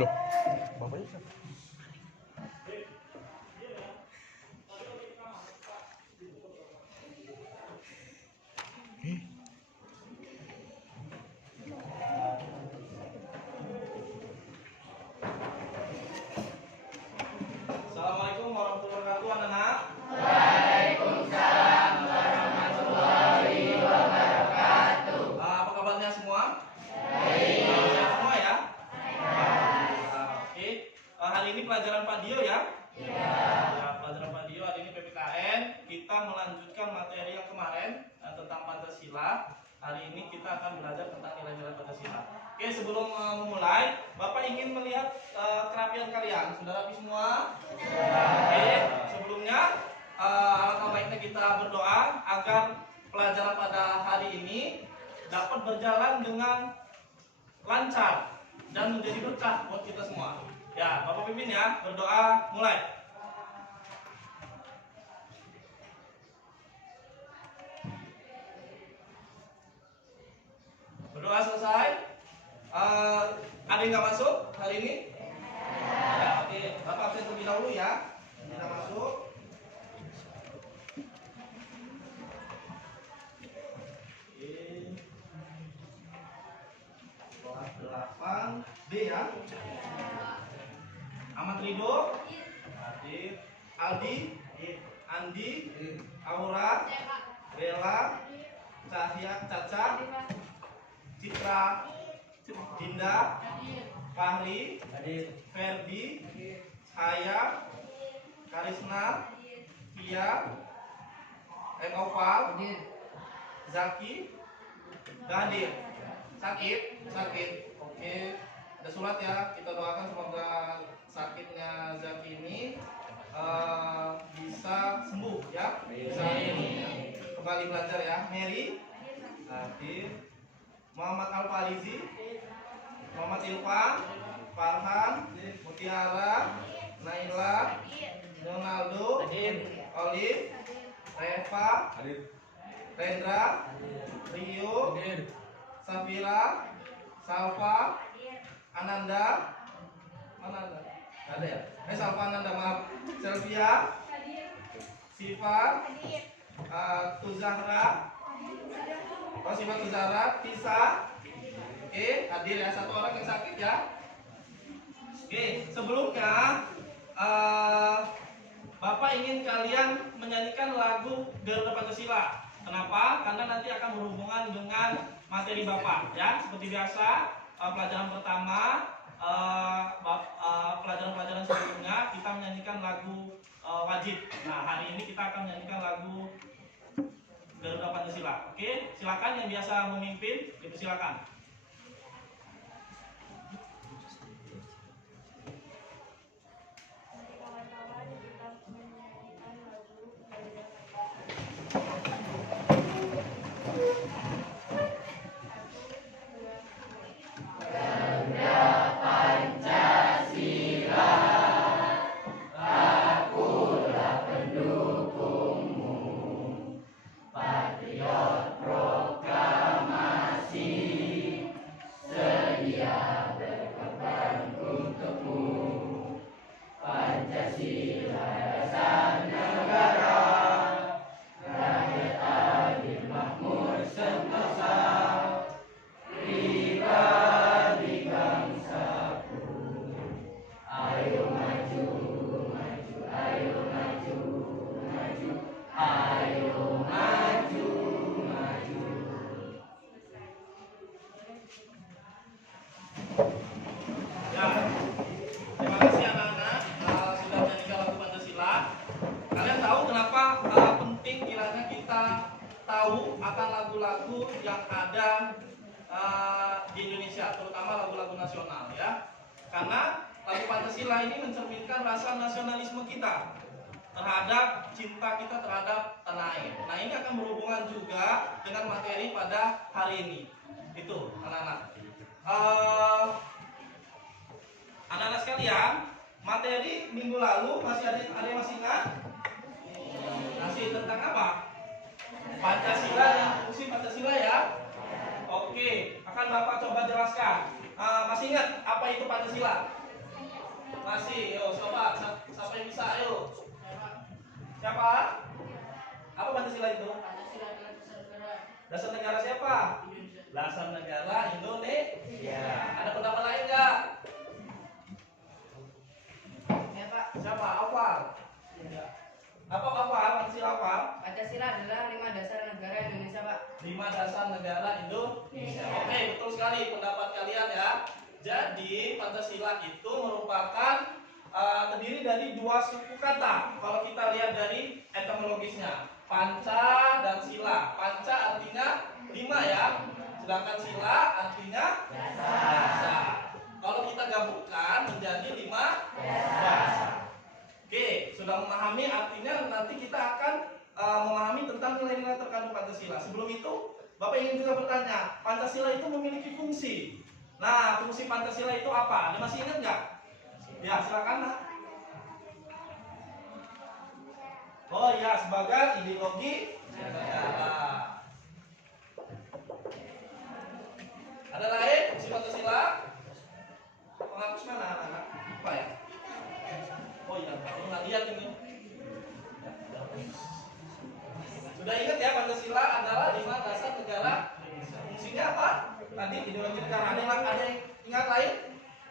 Loh, bapaknya siapa? Assalamualaikum warahmatullahi wabarakatuh, anak-anak. Waalaikumsalam warahmatullahi wabarakatuh. Apa kabarnya semua? Baik. Sehat semua ya? Oke. Hari ini pelajaran Padio ya? Ya. Ya, pelajaran Padio hari ini PPKN. Kita melanjutkan materi yang kemarin tentang Pancasila. Hari ini kita akan belajar tentang nilai-nilai Pancasila. Oke, sebelum memulai, Bapak ingin melihat kerapian kalian. Sudah rapi semua? Oke, sebelumnya alangkah baiknya kita berdoa agar pelajaran pada hari ini dapat berjalan dengan lancar dan menjadi berkah buat kita semua. Ya, Bapak pimpin ya, berdoa mulai. Berdoa selesai. Ada yang nggak masuk hari ini? Ya, oke. Bapak absen terlebih dahulu ya. Tidak masuk. Kelas 8 B ya. Ahmad Ridho, Hadir. Aldi, Andi, Aura, Bella, Cahya, Caca, Citra, Dinda, Fahri, Ferdi, Haya, Karisna, Kia, Opal, Zaki, Gadir. Sakit. Oke, ada surat ya. Kita doakan semoga sakitnya Zaki ini bisa sembuh ya. Bisa kembali belajar ya. Mary, Hadir. Muhammad Al-Farizi, Muhammad Ilfan, Farhan, Mutiara, Naila, Ronaldo, Olive, Reva, Rendra, Rio, Safira, Salva, Ananda, Gak ada ya? Salva Ananda, maaf. Selvia, Siva, Tuzahra, Sifat Tuzahra, Tisa. Oke, hadir ya, satu orang yang sakit ya. Oke, sebelumnya Bapak ingin kalian menyanyikan lagu Garuda Pancasila. Kenapa? Karena nanti akan berhubungan dengan materi Bapak ya. Seperti biasa, pelajaran pertama, pelajaran-pelajaran sebelumnya kita menyanyikan lagu wajib. Nah, hari ini kita akan menyanyikan lagu Garuda Pancasila. Oke, silakan yang biasa memimpin, dipersilakan. Akan lagu-lagu yang ada di Indonesia, terutama lagu-lagu nasional ya. Karena lagu Pancasila ini mencerminkan rasa nasionalisme kita terhadap cinta kita terhadap tanah air. Nah, ini akan berhubungan juga dengan materi pada hari ini. Itu anak-anak. Anak-anak sekalian, materi minggu lalu ada yang masih ingat? Masih tentang apa? Pancasila dan fungsi Pancasila ya. Oke, akan Bapak coba jelaskan. Masih ingat apa itu Pancasila? Masih. Yo, coba siapa yang bisa? Ayo. Siapa? Apa Pancasila itu? Pancasila adalah dasar negara Dasar negara siapa? Indonesia. Dasar negara Indonesia. Ya. Ada pendapat lain nggak? Ya Pak. Siapa? Alfar. Apa Alfar? Pancasila apa? Pancasila adalah 5 dasar negara Indonesia Pak. 5 dasar negara Indonesia. Oke, betul sekali pendapat kalian ya. Jadi Pancasila itu merupakan terdiri dari 2 suku kata. Kalau kita lihat dari etimologisnya, panca dan sila. Panca artinya 5 ya, sedangkan sila artinya dasar. Kalau kita gabungkan menjadi 5 dasar. Oke, sudah memahami artinya, nanti kita akan memahami tentang nilai-nilai terkandung Pancasila. Sebelum itu, Bapak ingin juga bertanya, Pancasila itu memiliki fungsi. Nah, fungsi Pancasila itu apa? Anda masih ingat nggak? Ya, silakan. Nak. Oh ya, sebagai ideologi negara. Ada lain fungsi Pancasila? Penghapus mana anak-anak? Apa ya? Oh iya, aku nggak lihat ini. Sudah ingat ya, Pancasila adalah 5 dasar negara. Fungsinya apa? Tadi ideologi negara. Ada yang ingat lain?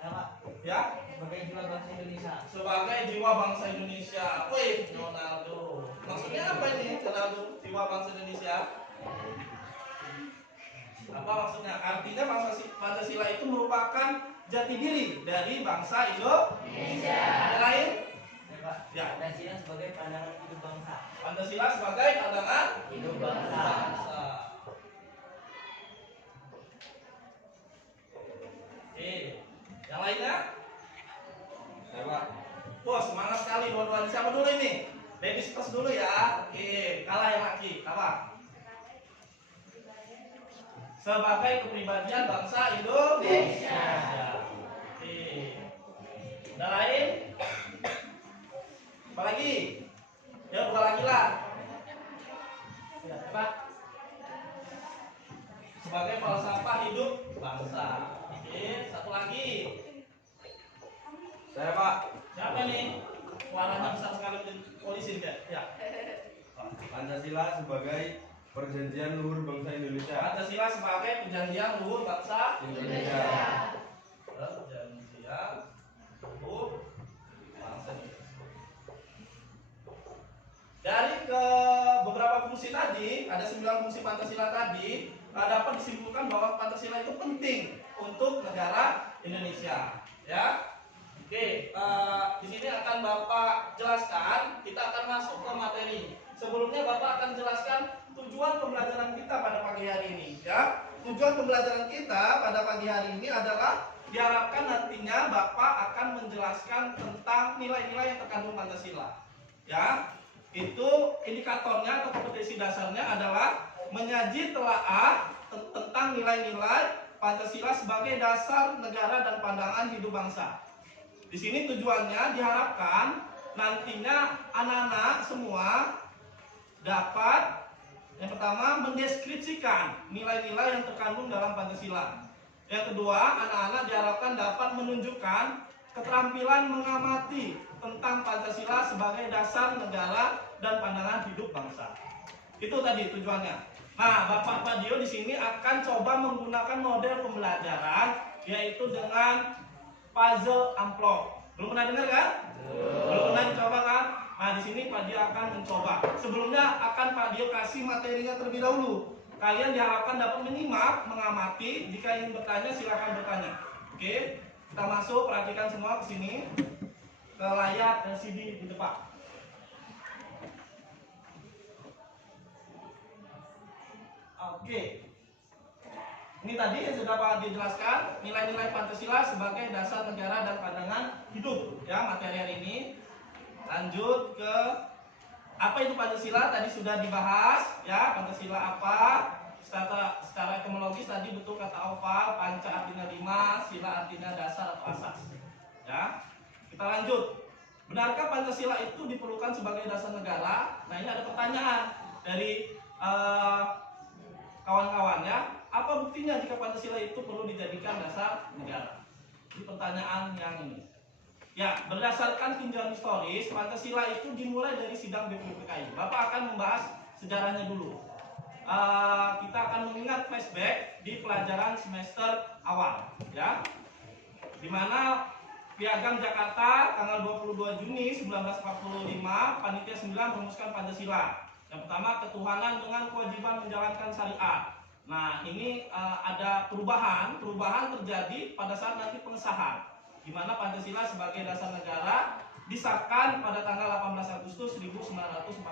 Ya Pak, Ya, sebagai jiwa bangsa Indonesia. sebagai jiwa bangsa Indonesia. Wih, Ronaldo. Maksudnya apa ini, Ronaldo? Jiwa bangsa Indonesia? Apa maksudnya? Artinya Pancasila itu merupakan jati diri dari bangsa Indonesia. Ada lain? Ya Pak, Ya. Pancasila sebagai pandangan hidup bangsa. Pancasila sebagai pandangan Hidup bangsa. bangsa. Oke, yang lainnya? Saya Pak. Bos, semangat sekali dua-duanya. Siapa dulu ini? Ladies first dulu ya. Oke, kalah yang laki. Apa? Sebagai kepribadian bangsa Indonesia. Oke. Ada lain? Apa lagi? Ya, buka lagi lah. Ya, apa? Sebagai falsafah hidup bangsa. Oke, satu lagi. Saya Pak. Siapa nih? Suaranya besar sekali polisi enggak? Ya. Pancasila sebagai perjanjian luhur bangsa Indonesia. Pancasila sebagai perjanjian luhur bangsa Indonesia. Perjanjian luhur bangsa Indonesia. Dari ke beberapa fungsi tadi, ada 9 fungsi Pancasila tadi, dapat disimpulkan bahwa Pancasila itu penting untuk negara Indonesia. Ya. Oke, di sini akan Bapak jelaskan. Kita akan masuk ke materi. Sebelumnya Bapak akan jelaskan tujuan pembelajaran kita pada pagi hari ini. Ya, tujuan pembelajaran kita pada pagi hari ini adalah diharapkan nantinya Bapak akan menjelaskan tentang nilai-nilai yang terkandung Pancasila. Ya, itu indikatornya atau kompetensi dasarnya adalah menyaji telaah tentang nilai-nilai Pancasila sebagai dasar negara dan pandangan hidup bangsa. Di sini tujuannya diharapkan nantinya anak-anak semua dapat yang pertama mendeskripsikan nilai-nilai yang terkandung dalam Pancasila. Yang kedua, anak-anak diharapkan dapat menunjukkan keterampilan mengamati tentang Pancasila sebagai dasar negara dan pandangan hidup bangsa. Itu tadi tujuannya. Nah, Bapak Padio di sini akan coba menggunakan model pembelajaran yaitu dengan puzzle amplop. Belum pernah dengar kan? Belum pernah dicoba kan? Nah, di sini Pak Dio akan mencoba. Sebelumnya akan Pak Dio kasih materinya terlebih dahulu. Kalian diharapkan dapat menyimak, mengamati. Jika ingin bertanya, silakan bertanya. Oke, kita masuk. Perhatikan semua ke sini, ke layar LCD di depan. Oke. Ini tadi yang sudah Pak dijelaskan nilai-nilai Pancasila sebagai dasar negara dan pandangan hidup. Ya, materi hari ini. Lanjut ke apa itu Pancasila, tadi sudah dibahas. Ya, Pancasila apa? Secara etimologis tadi betul kata Oval, panca artinya 5, sila artinya dasar atau asas. Ya. Kita lanjut. Benarkah Pancasila itu diperlukan sebagai dasar negara? Nah, ini ada pertanyaan dari kawan-kawannya. Apa buktinya jika Pancasila itu perlu dijadikan dasar negara? Ini pertanyaan yang ini. Ya, berdasarkan tinjauan historis, Pancasila itu dimulai dari sidang BPPKI. Bapak akan membahas sejarahnya dulu. Kita akan mengingat flashback di pelajaran semester awal, ya, di mana Piagam Jakarta tanggal 22 Juni 1945, Panitia 9 merumuskan Pancasila. Yang pertama, ketuhanan dengan kewajiban menjalankan syariat. Nah, ini ada perubahan terjadi pada saat nanti pengesahan, di mana Pancasila sebagai dasar negara disahkan pada tanggal 18 Agustus 1945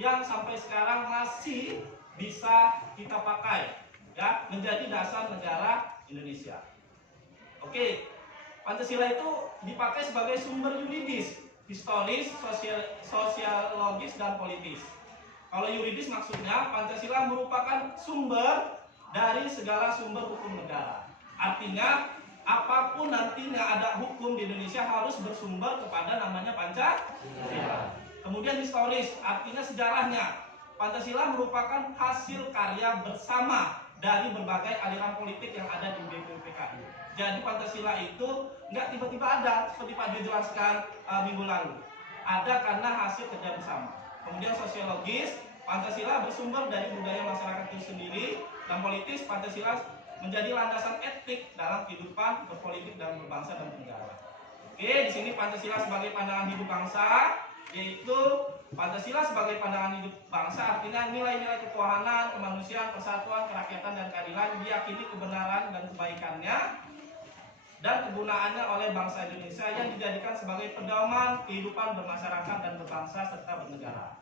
yang sampai sekarang masih bisa kita pakai, ya, menjadi dasar negara Indonesia. Oke, Pancasila itu dipakai sebagai sumber yuridis, historis, sosiologis, dan politis. Kalau yuridis maksudnya Pancasila merupakan sumber dari segala sumber hukum negara. Artinya apapun nantinya ada hukum di Indonesia harus bersumber kepada namanya Pancasila. Kemudian historis, artinya sejarahnya. Pancasila merupakan hasil karya bersama dari berbagai aliran politik yang ada di BPPKI. Jadi Pancasila itu nggak tiba-tiba ada seperti Pak Dio jelaskan minggu lalu. Ada karena hasil kerja bersama. Kemudian sosiologis, Pancasila bersumber dari budaya masyarakat itu sendiri, dan politis, Pancasila menjadi landasan etik dalam kehidupan berpolitik dan berbangsa dan bernegara. Oke, di sini Pancasila sebagai pandangan hidup bangsa, yaitu Pancasila sebagai pandangan hidup bangsa artinya nilai-nilai ketuhanan, kemanusiaan, persatuan, kerakyatan, dan keadilan diyakini kebenaran dan kebaikannya dan kegunaannya oleh bangsa Indonesia yang dijadikan sebagai pedoman kehidupan bermasyarakat dan berbangsa serta bernegara.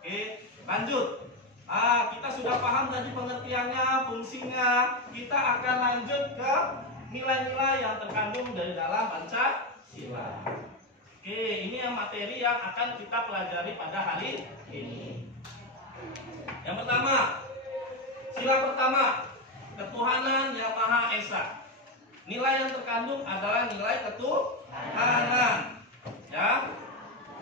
Oke, lanjut. Kita sudah paham tadi pengertiannya, fungsinya. Kita akan lanjut ke nilai-nilai yang terkandung dari dalam Pancasila. Oke, ini yang materi yang akan kita pelajari pada hari ini. Yang pertama, sila pertama, ketuhanan yang Maha Esa. Nilai yang terkandung adalah nilai ketuhanan. Ya,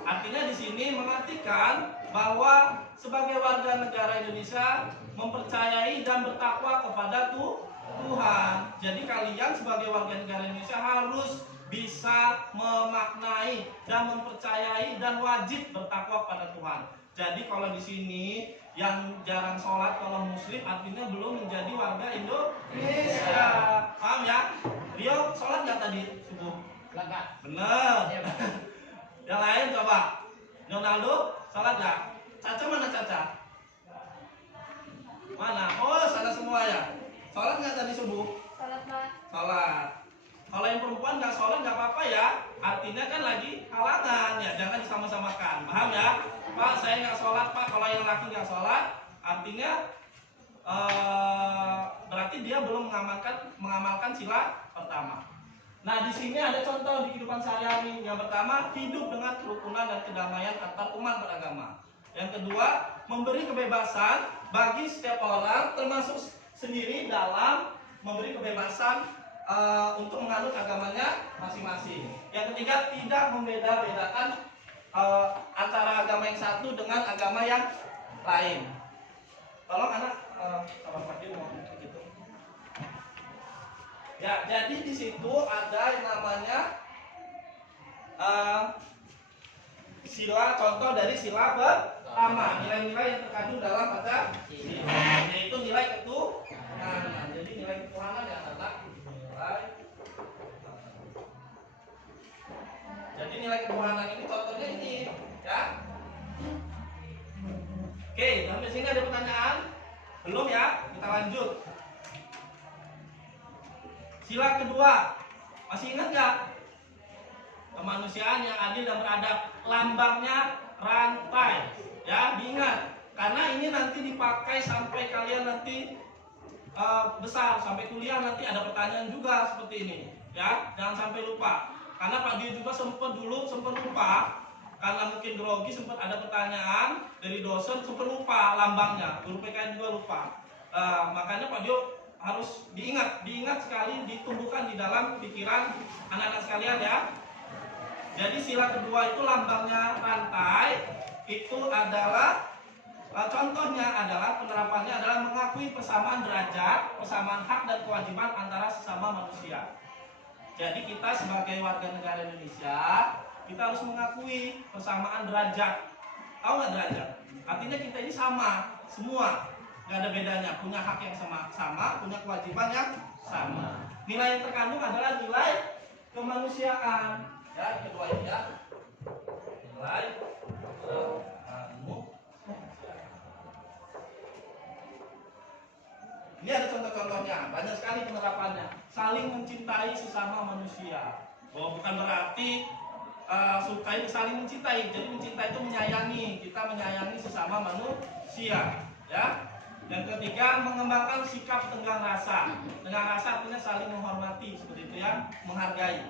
artinya di sini mengartikan bahwa sebagai warga negara Indonesia mempercayai dan bertakwa kepada Tuhan. Jadi kalian sebagai warga negara Indonesia harus bisa memaknai dan mempercayai dan wajib bertakwa kepada Tuhan. Jadi kalau di sini yang jarang sholat kalau muslim artinya belum menjadi warga Indonesia. Paham ya? Rio sholat nggak tadi subuh? Enggak. Bener. Yang lain coba. Ronaldo sholat nggak? Caca mana Caca? Mana? Oh sana semua ya. Sholat nggak tadi subuh? Salat, Pak. Sholat. Kalau yang perempuan nggak sholat nggak apa-apa ya. Artinya kan lagi halangan ya. Jangan disama-samakan. Paham ya? Pak saya nggak sholat Pak. Kalau yang laki nggak sholat, artinya berarti dia belum mengamalkan sila pertama. Nah di sini ada contoh di kehidupan sehari-hari. Yang pertama, hidup dengan kerukunan dan kedamaian antar umat beragama. Yang kedua, memberi kebebasan bagi setiap orang, termasuk sendiri dalam memberi kebebasan untuk menganut agamanya masing-masing. Yang ketiga, tidak membeda-bedakan antara agama yang satu dengan agama yang lain. Tolong anak, sama Pak Dio mau begitu. Ya, jadi di situ ada yang namanya sila, contoh dari sila pertama, nilai-nilai yang terkandung dalam Pancasila, yaitu nilai ketuhanan. Jadi nilai ketuhanan yang adalah nilai. Jadi nilai ketuhanan ini contohnya ini, ya. Oke, sampai sini ada pertanyaan? Belum ya? Kita lanjut. Sila kedua, masih ingat nggak? Kemanusiaan yang adil dan beradab. Lambangnya rantai, ya, diingat. Karena ini nanti dipakai sampai kalian nanti besar, sampai kuliah nanti ada pertanyaan juga seperti ini, ya. Jangan sampai lupa. Karena Pak Dio juga sempat lupa. Karena mungkin grogi sempat ada pertanyaan dari dosen, sempat lupa lambangnya. Guru PKN juga lupa. Makanya Pak Dio harus diingat sekali, ditumbuhkan di dalam pikiran anak-anak sekalian ya. Jadi sila kedua itu lambangnya rantai, itu adalah contohnya adalah penerapannya adalah mengakui persamaan derajat, persamaan hak dan kewajiban antara sesama manusia. Jadi kita sebagai warga negara Indonesia, kita harus mengakui persamaan derajat. Tahu nggak derajat? Artinya kita ini sama, semua, nggak ada bedanya. Punya hak yang sama, punya kewajiban yang sama. Nilai yang terkandung adalah nilai kemanusiaan. Ya, kedua ini ya. Nilai kemanusiaan. Ini ada contoh-contohnya, banyak sekali penerapannya. Saling mencintai sesama manusia. Bukan berarti suka ini saling mencintai. Jadi mencintai itu menyayangi. Kita menyayangi sesama manusia. Ya. Yang ketiga, mengembangkan sikap tenggang rasa. Tenggang rasa artinya saling menghormati, seperti itu ya, menghargai.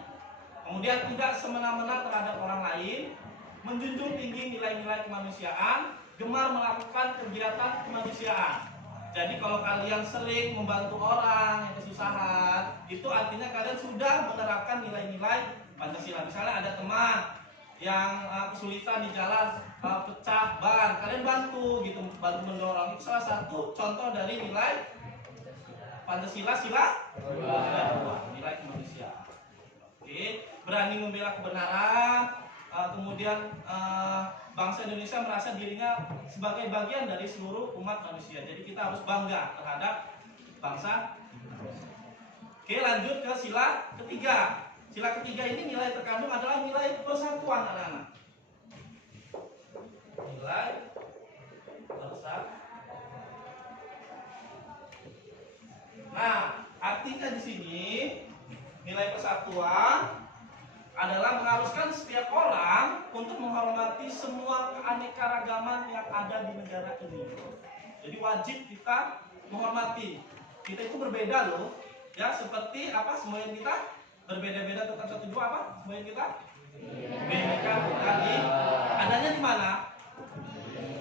Kemudian tidak semena-mena terhadap orang lain, menjunjung tinggi nilai-nilai kemanusiaan, gemar melakukan kegiatan kemanusiaan. Jadi kalau kalian sering membantu orang yang kesusahan, itu artinya kalian sudah menerapkan nilai-nilai Pancasila. Misalnya ada teman yang kesulitan di jalan, pecah ban, kalian bantu gitu, bantu mendorong. Itu salah satu contoh dari nilai Pancasila, nilai kemanusiaan. Oke, berani membela kebenaran, kemudian bangsa Indonesia merasa dirinya sebagai bagian dari seluruh umat manusia. Jadi kita harus bangga terhadap bangsa Indonesia. Oke, lanjut ke sila ketiga. Sila ketiga ini nilai terkandung adalah nilai persatuan anak-anak. Nilai persatuan. Nah, artinya di sini nilai persatuan adalah mengharuskan setiap orang untuk menghormati semua keanekaragaman yang ada di negara ini. Jadi wajib kita menghormati. Kita itu berbeda loh, ya, seperti apa, semuanya kita berbeda-beda tetap satu jua, apa semuanya kita Bhinneka Tunggal Ika. Adanya di mana?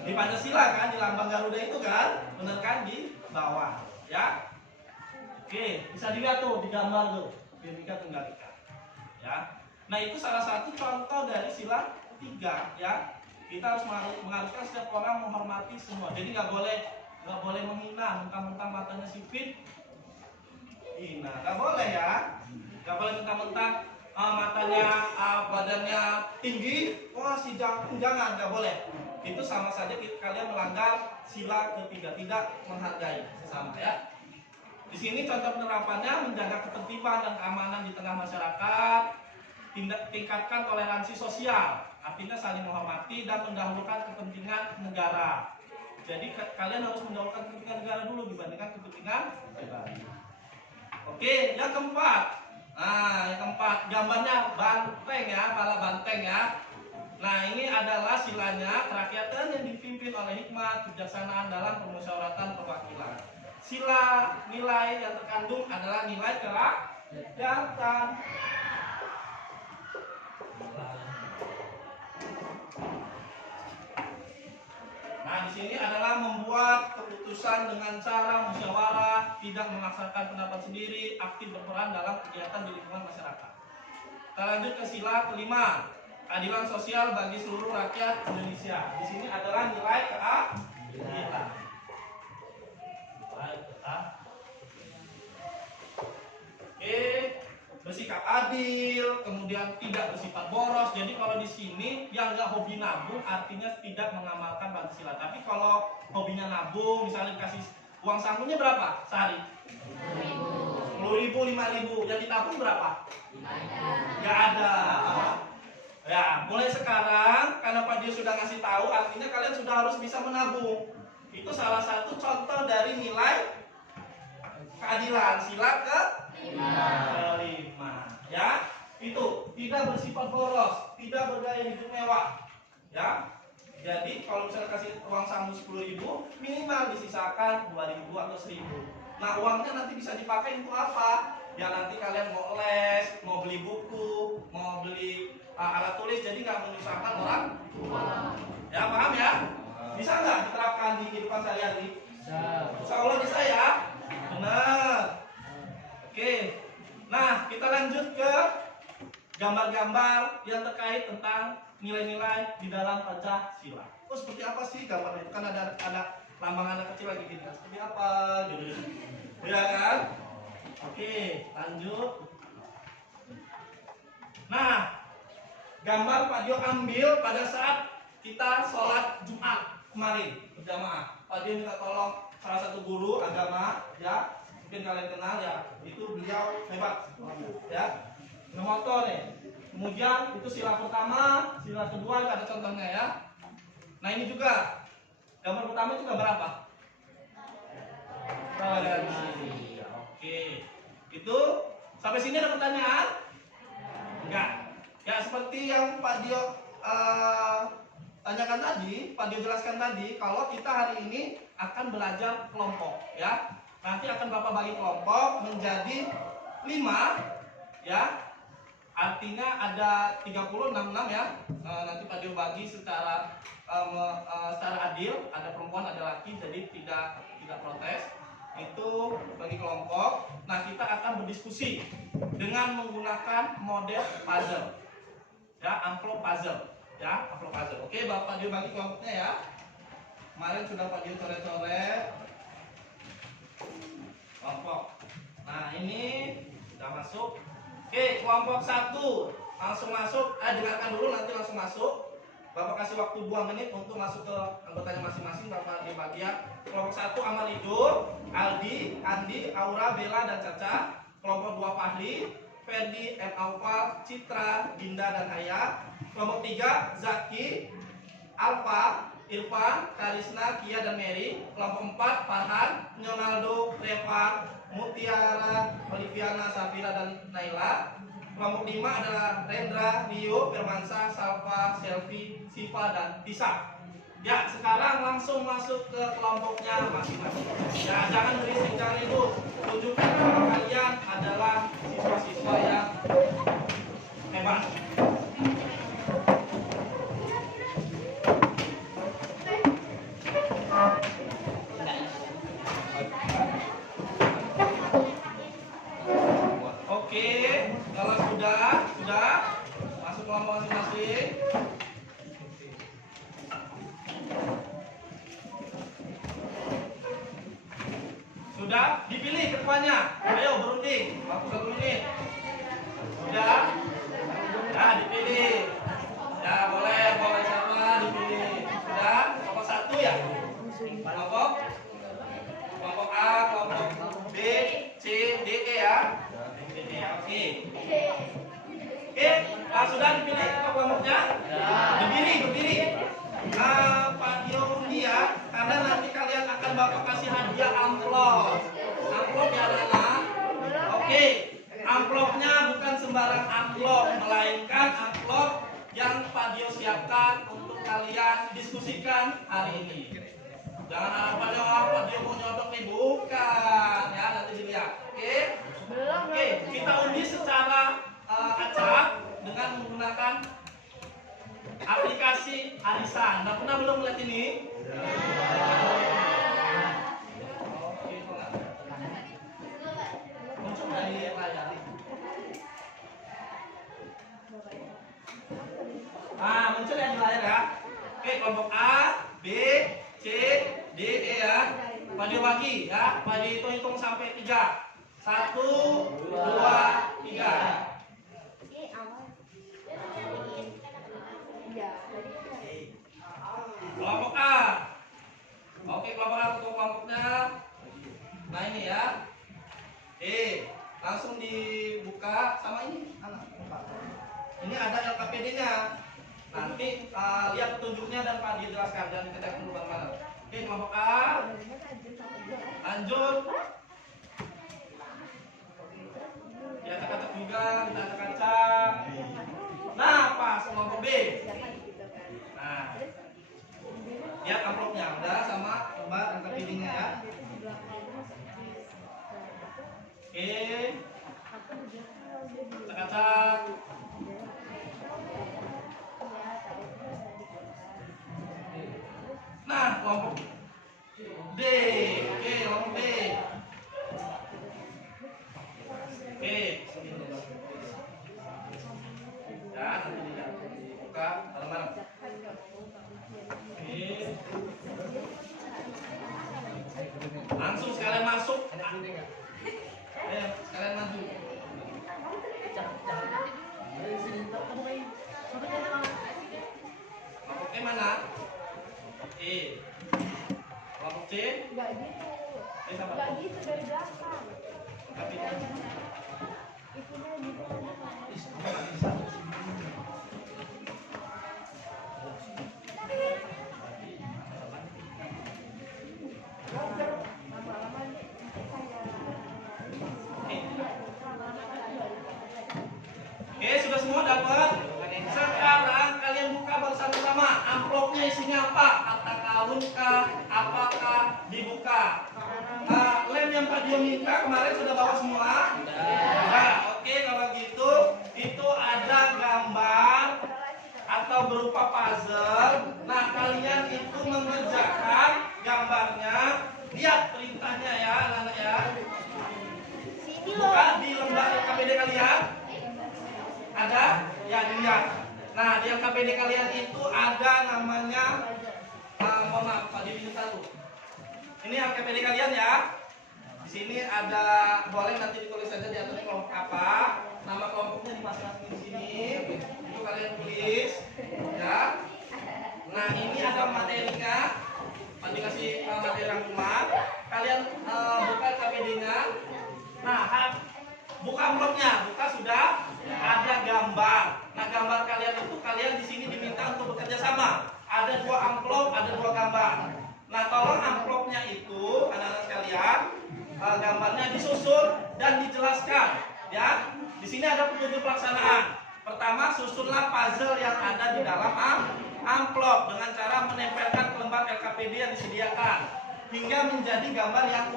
Di Pancasila kan, di lambang Garuda itu kan, bener kan, di bawah, ya. Oke, bisa dilihat tuh di gambar tuh, Bhinneka Tunggal Ika, ya. Nah, itu salah satu contoh dari sila 3 ya. Kita harus mengharuskan setiap orang menghormati semua. Jadi nggak boleh menghina, mentang-mentang matanya sipit hina, nggak boleh ya. Nggak boleh mentang-mentang matanya, badannya tinggi, wah si jangan, nggak boleh. Itu sama saja kalian melanggar sila ketiga, tidak menghargai sesama ya. Di sini contoh penerapannya menjaga ketertiban dan keamanan di tengah masyarakat. Tingkatkan toleransi sosial, artinya saling menghormati dan mendahulukan kepentingan negara. Jadi kalian harus mendahulukan kepentingan negara dulu dibandingkan kepentingan pribadi. Oke, yang keempat. Nah, yang keempat gambarnya banteng ya, kepala banteng ya. Nah, ini adalah silanya kerakyatan yang dipimpin oleh hikmat kebijaksanaan dalam permusyawaratan perwakilan. Sila nilai yang terkandung adalah nilai kerakyatan. Nah, di sini adalah membuat keputusan dengan cara musyawarah, tidak memaksakan pendapat sendiri, aktif berperan dalam kegiatan di lingkungan masyarakat. Kita lanjut ke sila kelima, keadilan sosial bagi seluruh rakyat Indonesia. Di sini adalah nilai keadilan. Oke, bersikap adil, kemudian tidak bersifat boros. Jadi kalau di sini yang nggak hobi nabung artinya tidak mengamalkan Pancasila. Tapi kalau hobinya nabung, misalnya dikasih uang sakunya berapa sehari? 10.000, 5.000. Yang ditabung berapa? Nggak ada. Ya, mulai sekarang karena Pak Dio sudah ngasih tahu, artinya kalian sudah harus bisa menabung. Itu salah satu contoh dari nilai keadilan, sila kelima, ya. Itu tidak bersifat boros, tidak bergaya hidup mewah, ya. Jadi kalau misalnya kasih uang saku 10.000, minimal disisakan 2.000 atau 1.000. Nah, uangnya nanti bisa dipakai untuk apa? Ya nanti kalian mau les, mau beli buku, mau beli alat tulis, jadi nggak menyusahkan orang tua. Ya, paham ya? Bisa nggak diterapkan di kehidupan sehari-hari? Insya Allah bisa ya. Benar. Oke. Nah, kita lanjut ke gambar-gambar yang terkait tentang nilai-nilai di dalam Pancasila. Oh, seperti apa sih gambarnya? Itu kan ada lambang anak kecil lagi gitu. Seperti apa gitu. Ya kan? Oke, lanjut. Nah, gambar Pak Dio ambil pada saat kita sholat Jumat kemarin berjamaah. Pak Dio minta tolong salah satu guru agama, ya mungkin kalian kenal ya, itu beliau hebat, ya memoto nih. Kemudian itu sila pertama, sila kedua itu ada contohnya ya. Nah ini juga gambar pertama itu gambar apa? Toleransi. Oke, itu sampai sini ada pertanyaan? Enggak. Ya seperti yang Pak Dio tanyakan tadi, Pak Dio jelaskan tadi, kalau kita hari ini akan belajar kelompok, ya. Nanti akan Bapak bagi kelompok menjadi 5, ya. Artinya ada 30, 66 ya. Nanti Pak Dio bagi secara adil, ada perempuan, ada laki, jadi tidak protes. Itu bagi kelompok. Nah, kita akan berdiskusi dengan menggunakan model puzzle. Ya, amplop puzzle. Ya, amplop puzzle. Oke, Bapak Dio bagi kelompoknya ya. Kemarin sudah Pak Dio coret-coret kelompok. Nah, ini sudah masuk. Oke, kelompok 1 langsung masuk. Dengarkan dulu, nanti langsung masuk. Bapak kasih waktu 2 menit untuk masuk ke anggotanya masing-masing. Bapak di bagian kelompok 1 Amal Idur, Aldi, Andi, Aura, Bella, dan Caca. Kelompok 2 Fahri, Ferdi, M. Alfa, Citra, Dinda, dan Haya. Kelompok 3 Zaki, Alfa, Irfan, Karisna, Kia, dan Mary. Kelompok 4 Farhan, Leonardo, Reva, Mutiara, Oliviana, Safira, dan Naila. Kelompok 5 adalah Rendra, Rio, Firmansyah, Salva, Selvi, Siva, dan Tisa. Ya, sekarang langsung masuk ke kelompoknya masing-masing. Ya, jangan berisik, jangan ribut. Tunjukkan bahwa kalian adalah siswa-siswa yang hebat. Oke, kalau sudah masuk kelompok masing-masing. Sudah dipilih ketuanya. Ayo berunding. Waktu 1 menit. Sudah? Ya, dipilih. Ya, boleh sama dipilih. Sudah? Kelompok 1 ya? Kelompok A, kelompok B, C, D, E ya. Oke. Sudah dipilih kelompoknya? Berdiri. Pak Dio undi ya, karena nanti kalian akan Bapak kasih hadiah amplop. Amplop ya anak. Oke. Amplopnya bukan sembarang amplop, melainkan amplop yang Pak Dio siapkan untuk kalian diskusikan hari ini. Jangan Pak Dio mau nyodok nih, bukan ya, nanti dilihat. Oke, kita undi secara acak dengan menggunakan aplikasi Arisan. Nah, pernah belum melihat ini? Muncul dari layar. Muncul ya di layar ya. Oke, kelompok A, B, C, D, E ya. Pak Dio bagi ya. Pak Dio hitung sampai 3. 1, 2, 3. Kelompok A. Oke, kelompok A untuk kelompoknya. Nah ini ya. Langsung dibuka sama ini. Ini ada LKPD-nya. Nanti lihat petunjuknya dan Pak dijelaskan dan kita dulu bareng-bareng. Oke, kelompok A. Lanjut. Ya, acak-acak juga, kita acak-acak. Nah, pas kelompok B. Nah, lihat amplopnya udah sama lembar angka pilihnya ya. Oke, acak-acak. Nah, kelompok D. Oke, kelompok D. Oke, ya, nanti dilihat. Buka bareng-bareng. Oke. Langsung sekalian masuk. Ayo, sekalian maju. mana? E. Kelompok C? Enggak gitu. Sama. Enggak gitu dari belakang. Tapi Itunya di depan. Oke, sudah semua dapat? Sekarang kalian buka bersama-sama. Amplopnya isinya apa? Harta karun kah? Apakah dibuka? Lem yang Pak Dio minta kemarin sudah bawa semua? Nah, oke, kalau gitu itu ada gambar atau berupa puzzle. Nah, kalian itu mengerjakan gambarnya. Lihat perintahnya ya, anak-anak ya. Buka di lembar LKPD kalian. Ada? Ya, dilihat. Nah, di LKPD kalian itu ada namanya mohon maaf, Pak Dio minta satu. Ini LKPD kalian ya. Di sini ada, boleh nanti ditulis saja di atas kelompok apa. Nama kelompoknya di masing-masing di sini. Itu kalian tulis, ya. Nah, ini ada materinya. Pak dikasih materi rangkuman. Kalian buka LKPD-nya. Nah, buka amplopnya, buka sudah ada gambar. Nah, gambar kalian itu kalian di sini diminta untuk bekerja sama. Ada 2 amplop, ada 2 gambar. Nah, tolong amplopnya itu anak-anak sekalian gambarnya disusun dan dijelaskan, ya. Di sini ada petunjuk pelaksanaan. Pertama, susunlah puzzle yang ada di dalam amplop dengan cara menempelkan lembar LKPD yang disediakan hingga menjadi gambar yang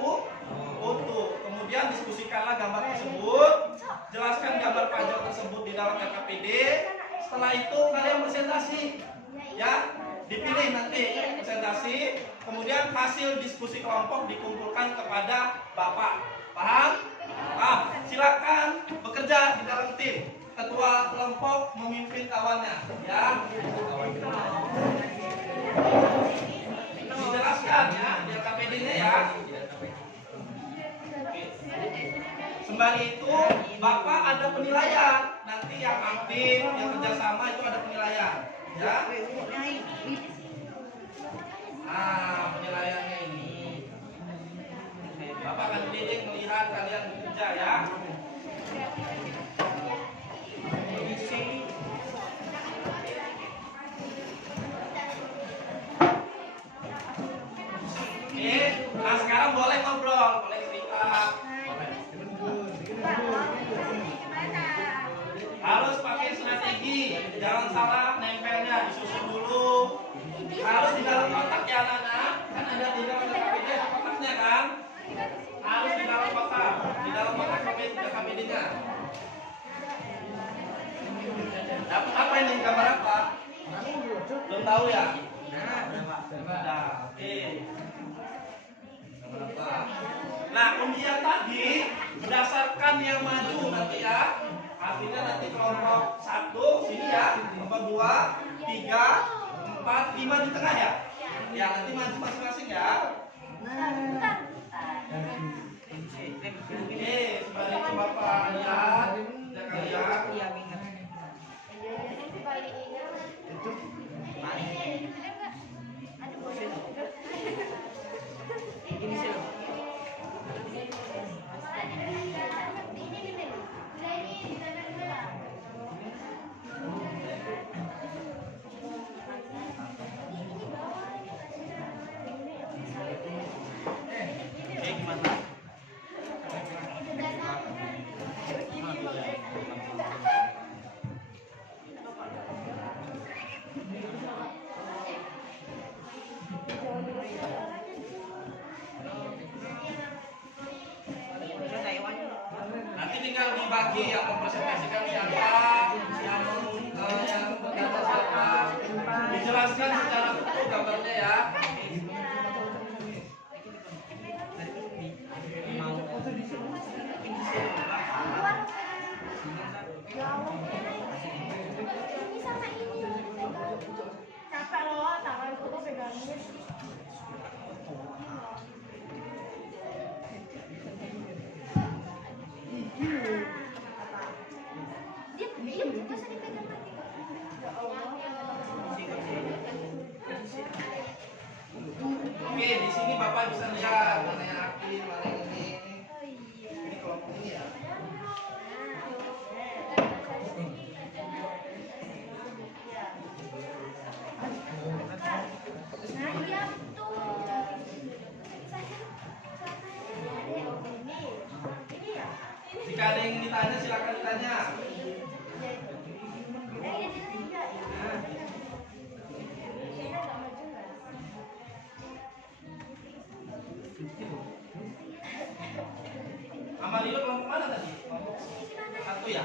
utuh. Kemudian diskusikanlah gambar tersebut, jelaskan gambar puzzle tersebut di dalam LKPD. Setelah itu kalian presentasi, ya. Dipilih nanti presentasi, kemudian hasil diskusi kelompok dikumpulkan kepada Bapak. Paham? Paham? Silakan bekerja di dalam tim. Ketua kelompok memimpin kawannya, ya. Dijelaskan ya di LKPD-nya ya. Sembari itu Bapak ada penilaian. Nanti yang aktif, yang kerjasama itu ada penilaian, ya. Nah, penilaiannya ini. Bapak akan keliling melihat kalian bekerja ya. Oke, nah sekarang boleh ngobrol, boleh cerita. Harus pakai strategi, jangan salah nempelnya, disusun dulu. Harus di dalam kotak ya anak-anak, kan ada di dalam LKPD ada kotaknya kan? Harus di dalam kotak LKPD-nya. Dapat apa ini, gambar apa? Belum tahu ya? Nah, oke. Gambar apa? Nah, undian tadi berdasarkan yang maju nanti ya. Artinya nanti kelompok 1 sini ya, kelompok 2, 3, 4, 5 di tengah ya. Ya, nanti maju masing-masing ya. Oke, sembari itu Bapak lihat kalian. Oke, gimana? Nanti tinggal dibagi yang mempresentasikan siapa, yang berdata siapa, dijelaskan secara utuh gambarnya ya. Capek loh, tanganku tuh pegangin. Dia masa dipegang lagi? Ya Allah. bisa lihat mana yang aktif, mana yang ini. Ini kelompok ini ya. Nah, iya betul. Ini ya. Jika ada yang ingin ditanya silakan ditanya. Amalio kelompok mana tadi? Kelompok satu ya?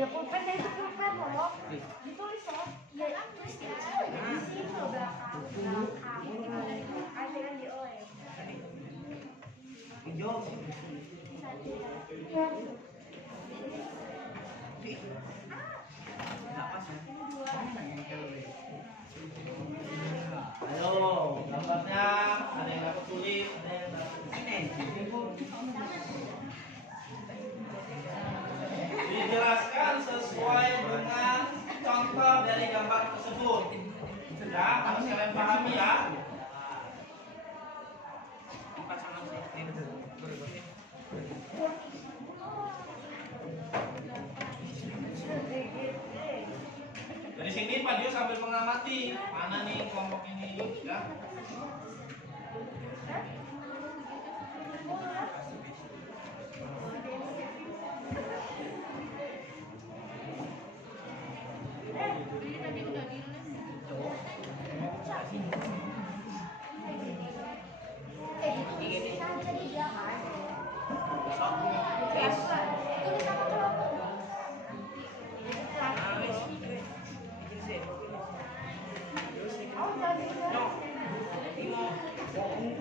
Ya pulpen itu pulpen loh. Ditulis loh. Ya kan tulis di sini loh belakang. Ada kan di OM. Ayo, gambarnya ada yang dapat tulis, ada yang dapat dijelaskan sesuai dengan contoh dari gambar tersebut. Ya, harus kalian pahami ya. Dari sini Pak Dio sambil mengamati mana nih kelompok ini, ya.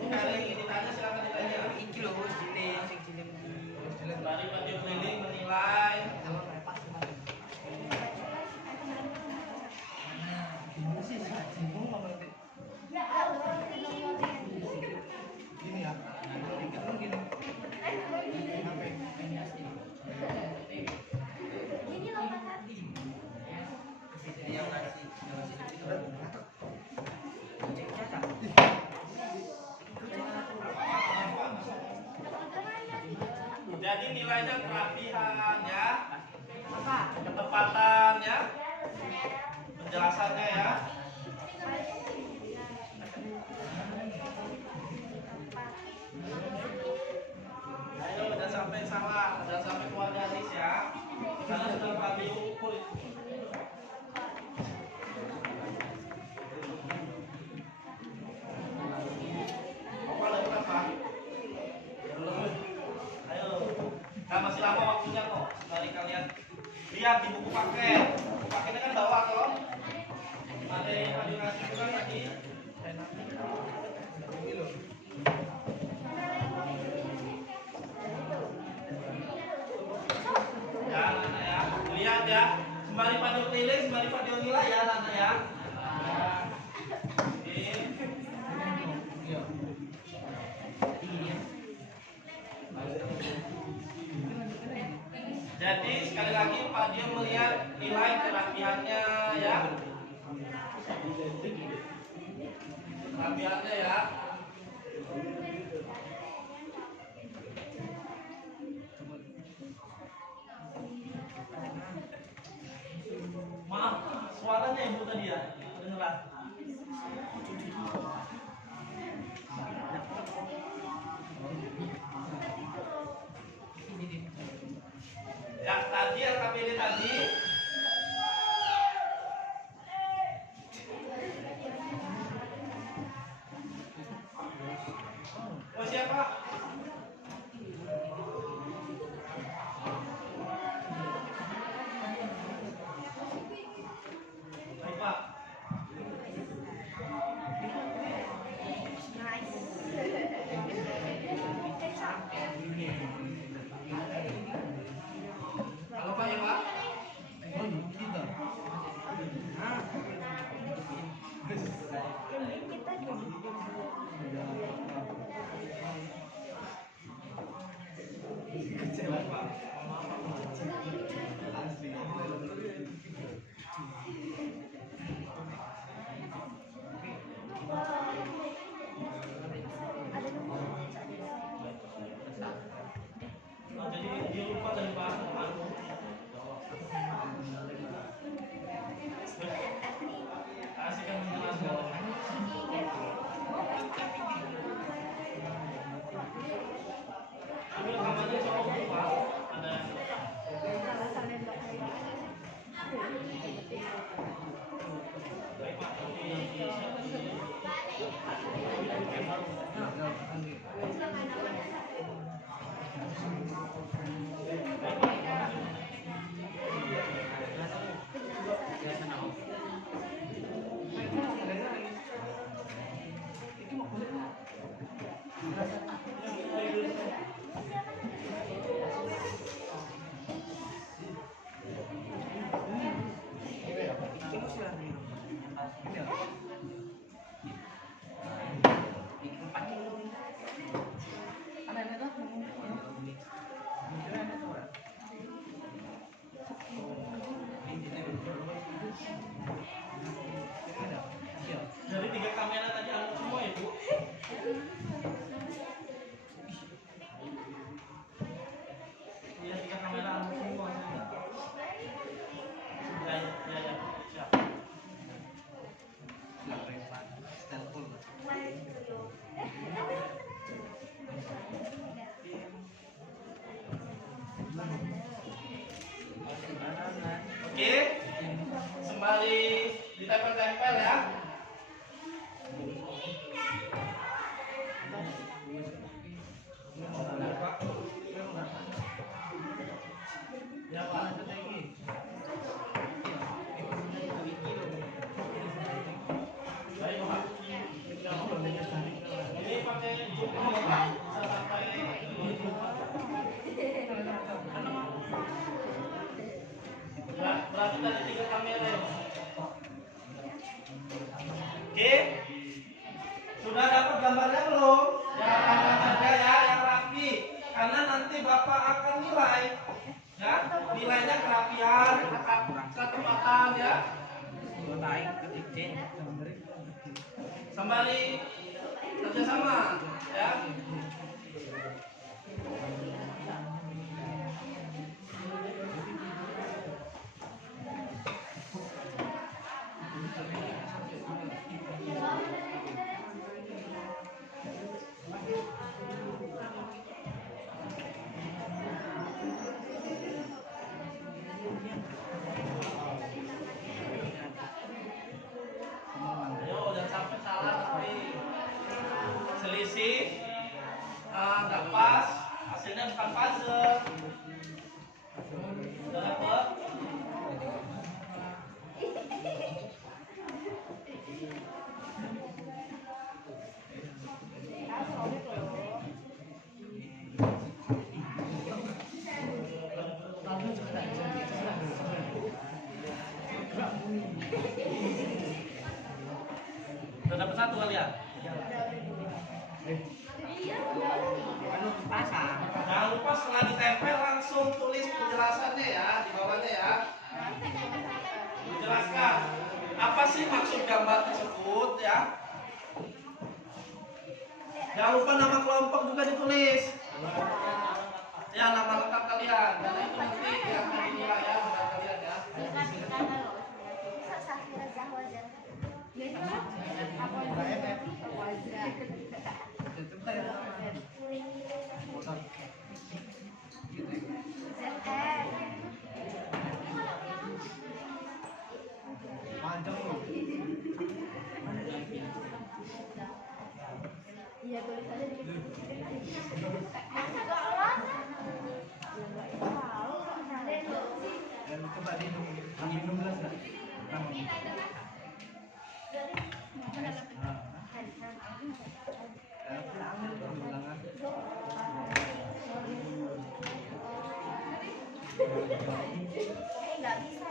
Kalau ingin ditanya silakan ditanya. Mari Pak Dio keliling menilai. Jadi nilainya kerapihan ya, ketepatan ya, penjelasannya ya. Ayo jangan sampai salah, jangan sampai keluar garis ya, karena sudah kami ukur itu. Apa ada berapa? Ayo, nah masih lama waktunya kok. Mari kalian lihat di buku paket. Buku paketnya kan bawa toh. Materi edukasi itu kan tadi. Ya, Nana ya. Lihat ya. Sembari pada keliling, sembari pada nilai ya, Nana ya. Jadi sekali lagi Pak Dio melihat nilai kerapihannya ya. Kerapihannya ya. Maaf, suaranya Ibu tadi ya. Kedengeran. Ya, tadi yang kami pilih tadi oh siapa? Baik Pak. perhatian, ketepatan ya. Sembari kerjasama ya. Ayo jangan sampai salah tapi selisih nggak pas, hasilnya bukan puzzle. Udah dapet? Udah dapet satu kalian? Jangan lupa setelah ditempel langsung tulis penjelasannya ya di bawahnya ya. Dijelaskan apa sih maksud gambar tersebut ya. Jangan lupa nama kelompok juga ditulis. Ya nama lengkap kalian. Karena itu nanti yang akan dinilai ya benar kalian ya. Iya tulis aja di nggak bisa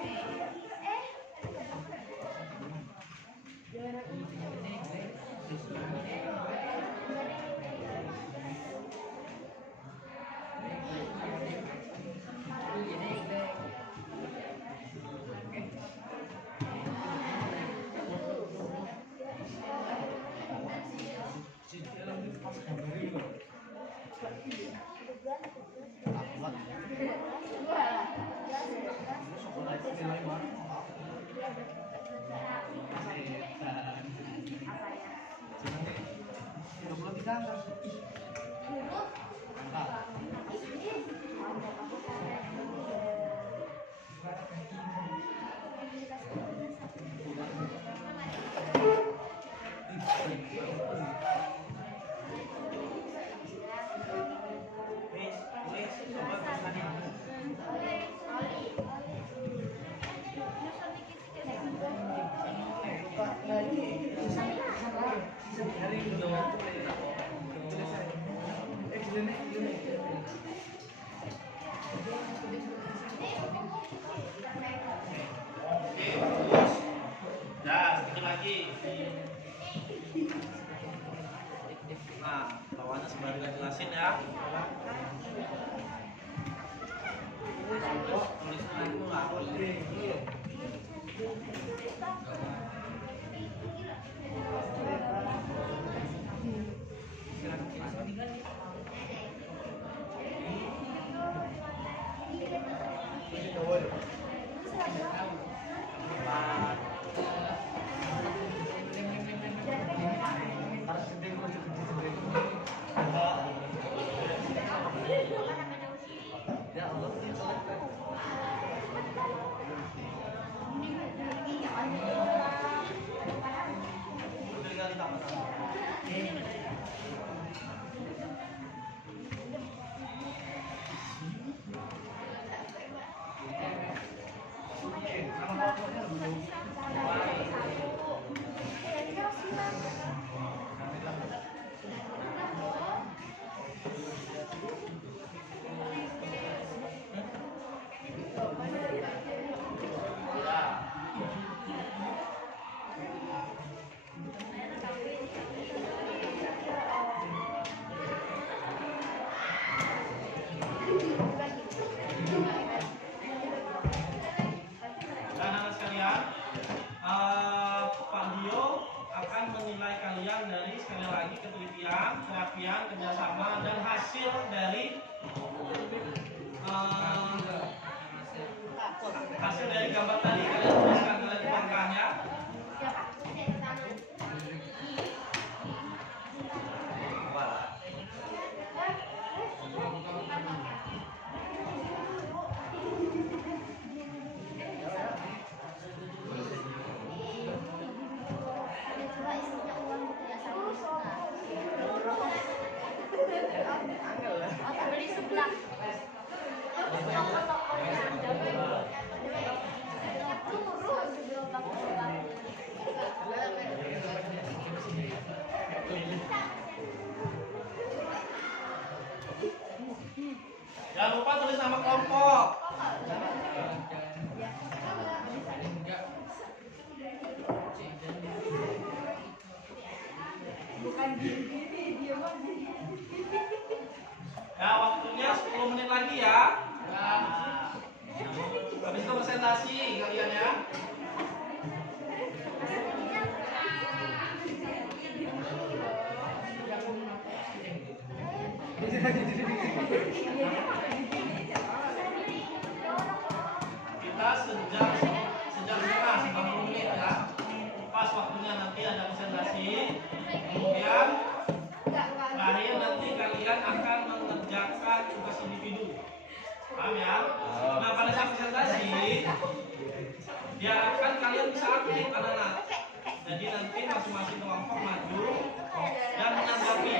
Nah, sedikit lagi. Nah, lawannya sembari jelasin ya. Tulis kerjasama dan hasil dari gambar tadi kalian tuliskan lagi angkanya. Beli sebelah. Toko-tokonya ada. Lurus gelombang-gelombang. Jangan lupa tulis nama kelompok. Bukan gini, dia mah gini. Ya, waktunya 10 menit lagi ya. Habis itu presentasi kalian ya. Kita sejam setengah 90 menit ya. Pas waktunya nanti ada presentasi. Kemudian terakhir nanti kalian akan mengerjakan tugas individu. Paham ya? Nah, pada saat presentasi diharapkan kalian bisa aktif anak-anak. Jadi nanti masing-masing kelompok maju dan menanggapi.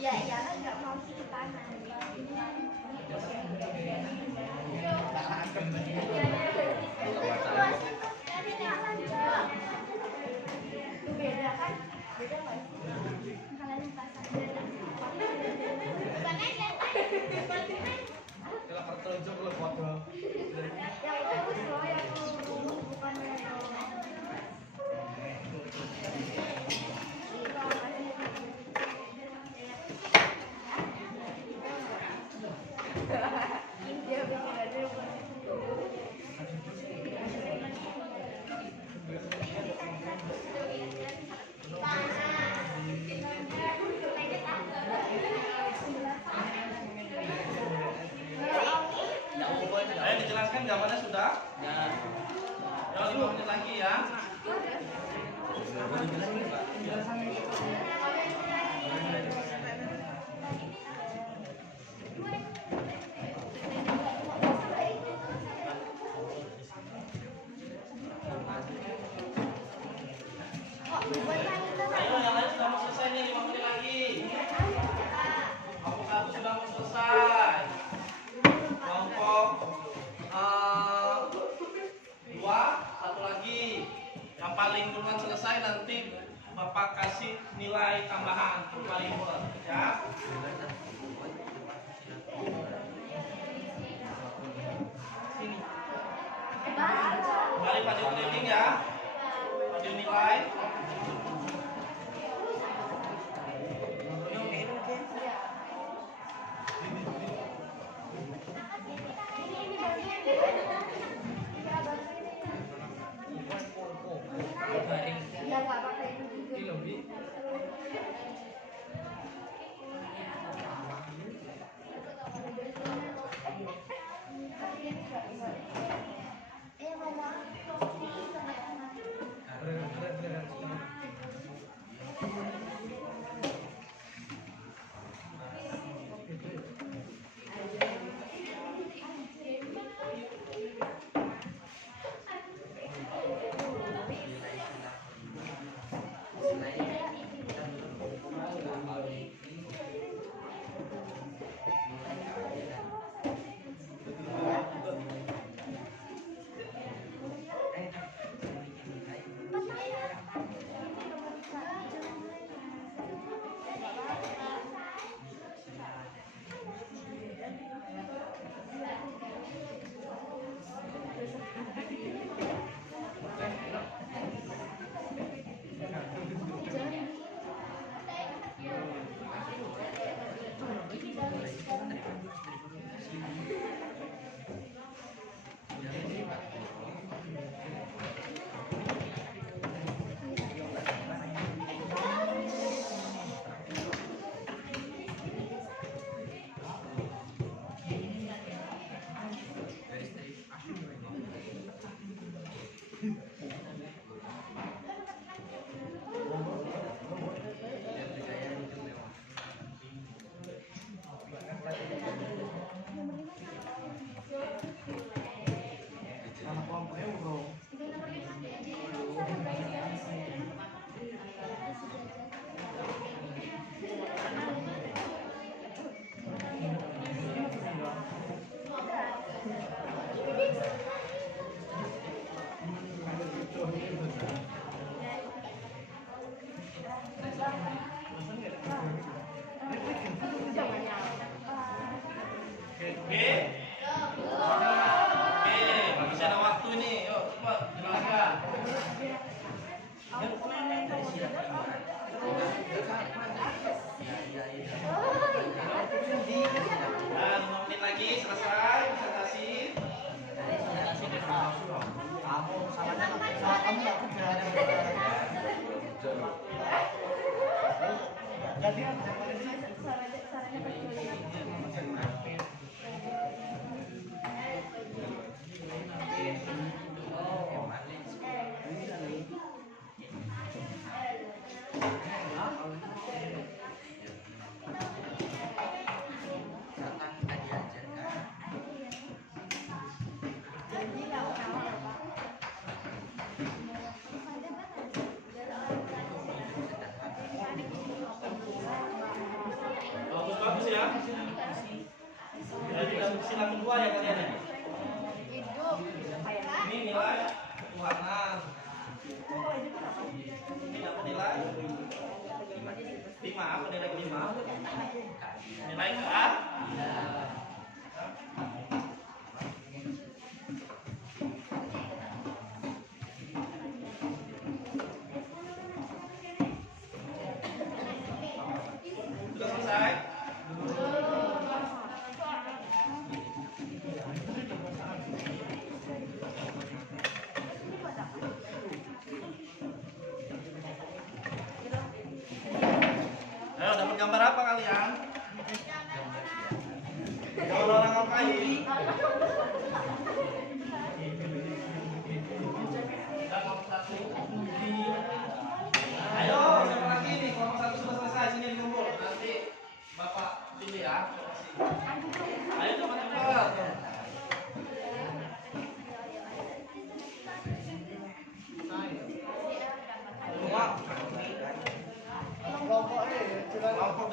Iya, iya kan nggak mau cuci tangan. Itu beda kan? Beda nggak sih? Kalian pasang beda. Yang bagus loh, yang bukan yang Ayo dijelaskan gambarnya sudah? Ya. 5 menit lagi ya. Ayo yang lain sudah mau selesai nih 5 menit lagi. Kelompok 1 sudah mau selesai. Kelompok 2 satu lagi. Yang paling duluan selesai nanti Bapak kasih nilai tambahan paling murah ya. Mari Pak training ya. Audio nilai. Bagus ya. Jadi dalam sila kedua ya kalian ya. Ini nilai warna. Ini dapat nilai 5. Apa nilai 5? Nilai ke A. Sudah selesai? Ayo dapat gambar apa kalian? Gambar orang ngapain? Dan nomor 1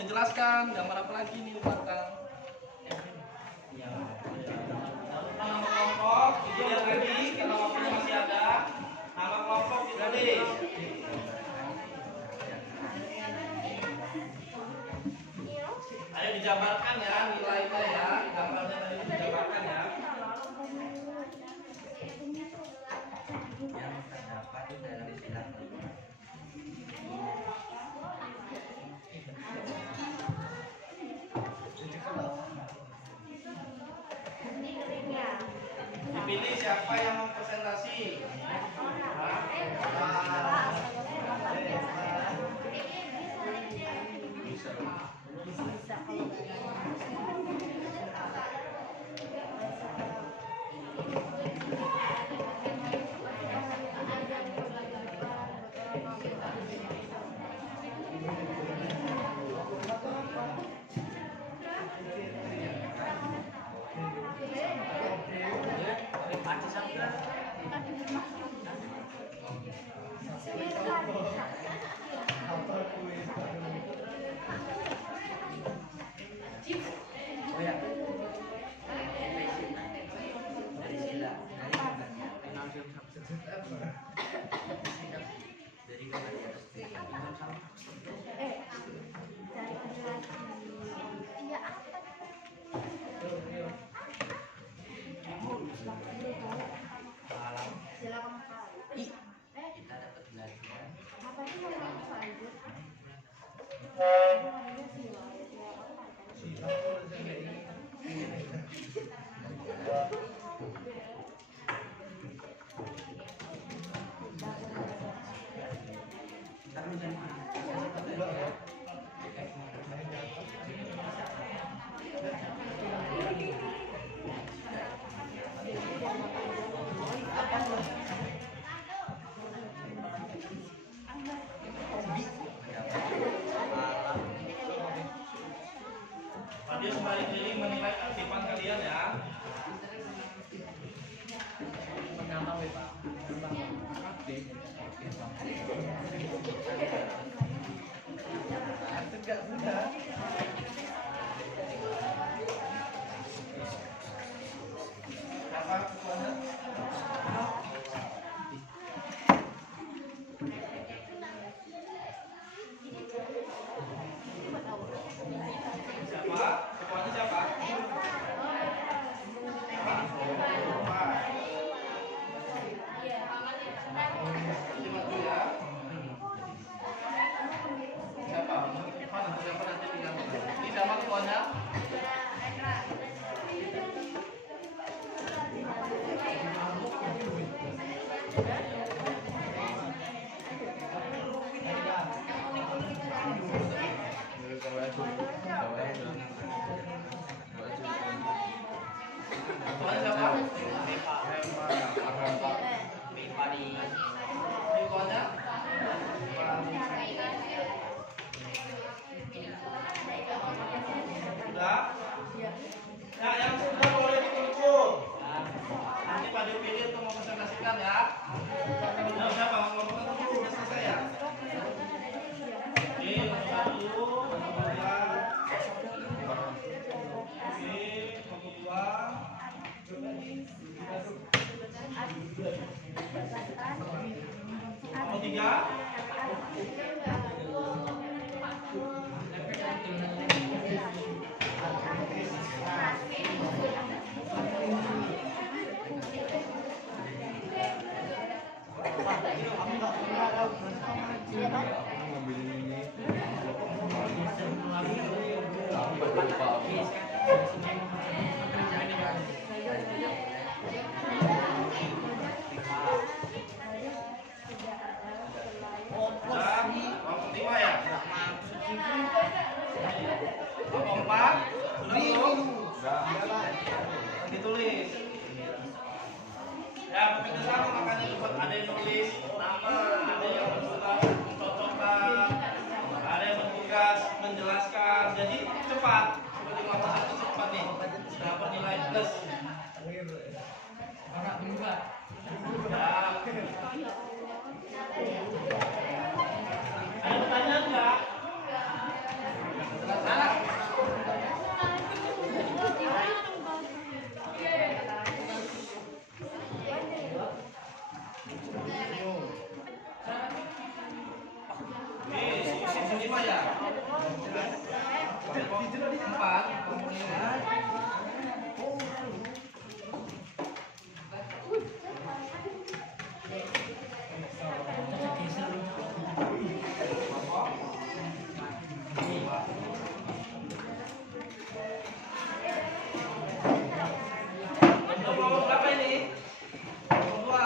dijelaskan gambar apa lagi nih di belakang. Nama kelompok dilihat lagi karena waktunya masih ada. Nama kelompok ditulis. Ayo dijabarkan ya nilainya ya, gambarnya tadi dijabarkan ya. Yang terdapat di dalam sila. Dipilih siapa yang mau presentasi. Kita dapat belajar. Dia sembari diri menilai keaktifan kalian ya. Siapa ketuanya? Siapa? Ketuanya siapa? Siapa? Siapa nanti tinggal. Ini siapa ketuanya? Ketuanya siapa? Ketuanya? Sudah? Nah, yang sudah boleh dikumpul. Nanti Pak Dio pilih untuk mempresentasikan ya. Nah, siapa mau ngomong dulu? Udah selesai ya? Oke, nomor 1, nomor 2. Oke, nomor 2. Nomor 3. Nomor 5 ya? Nomor 4. Sudah belum? Ditulis. Ya, bekerja sama makanya cepat. Ada yang nulis nama, ada yang mencocokkan, ada yang bertugas menjelaskan. Jadi cepat. Seperti kelompok 1 cepat nih. Dapat nilai plus. Ya. Ada pertanyaan nggak? ya? Empat. Untuk kelompok berapa ini? Kelompok dua.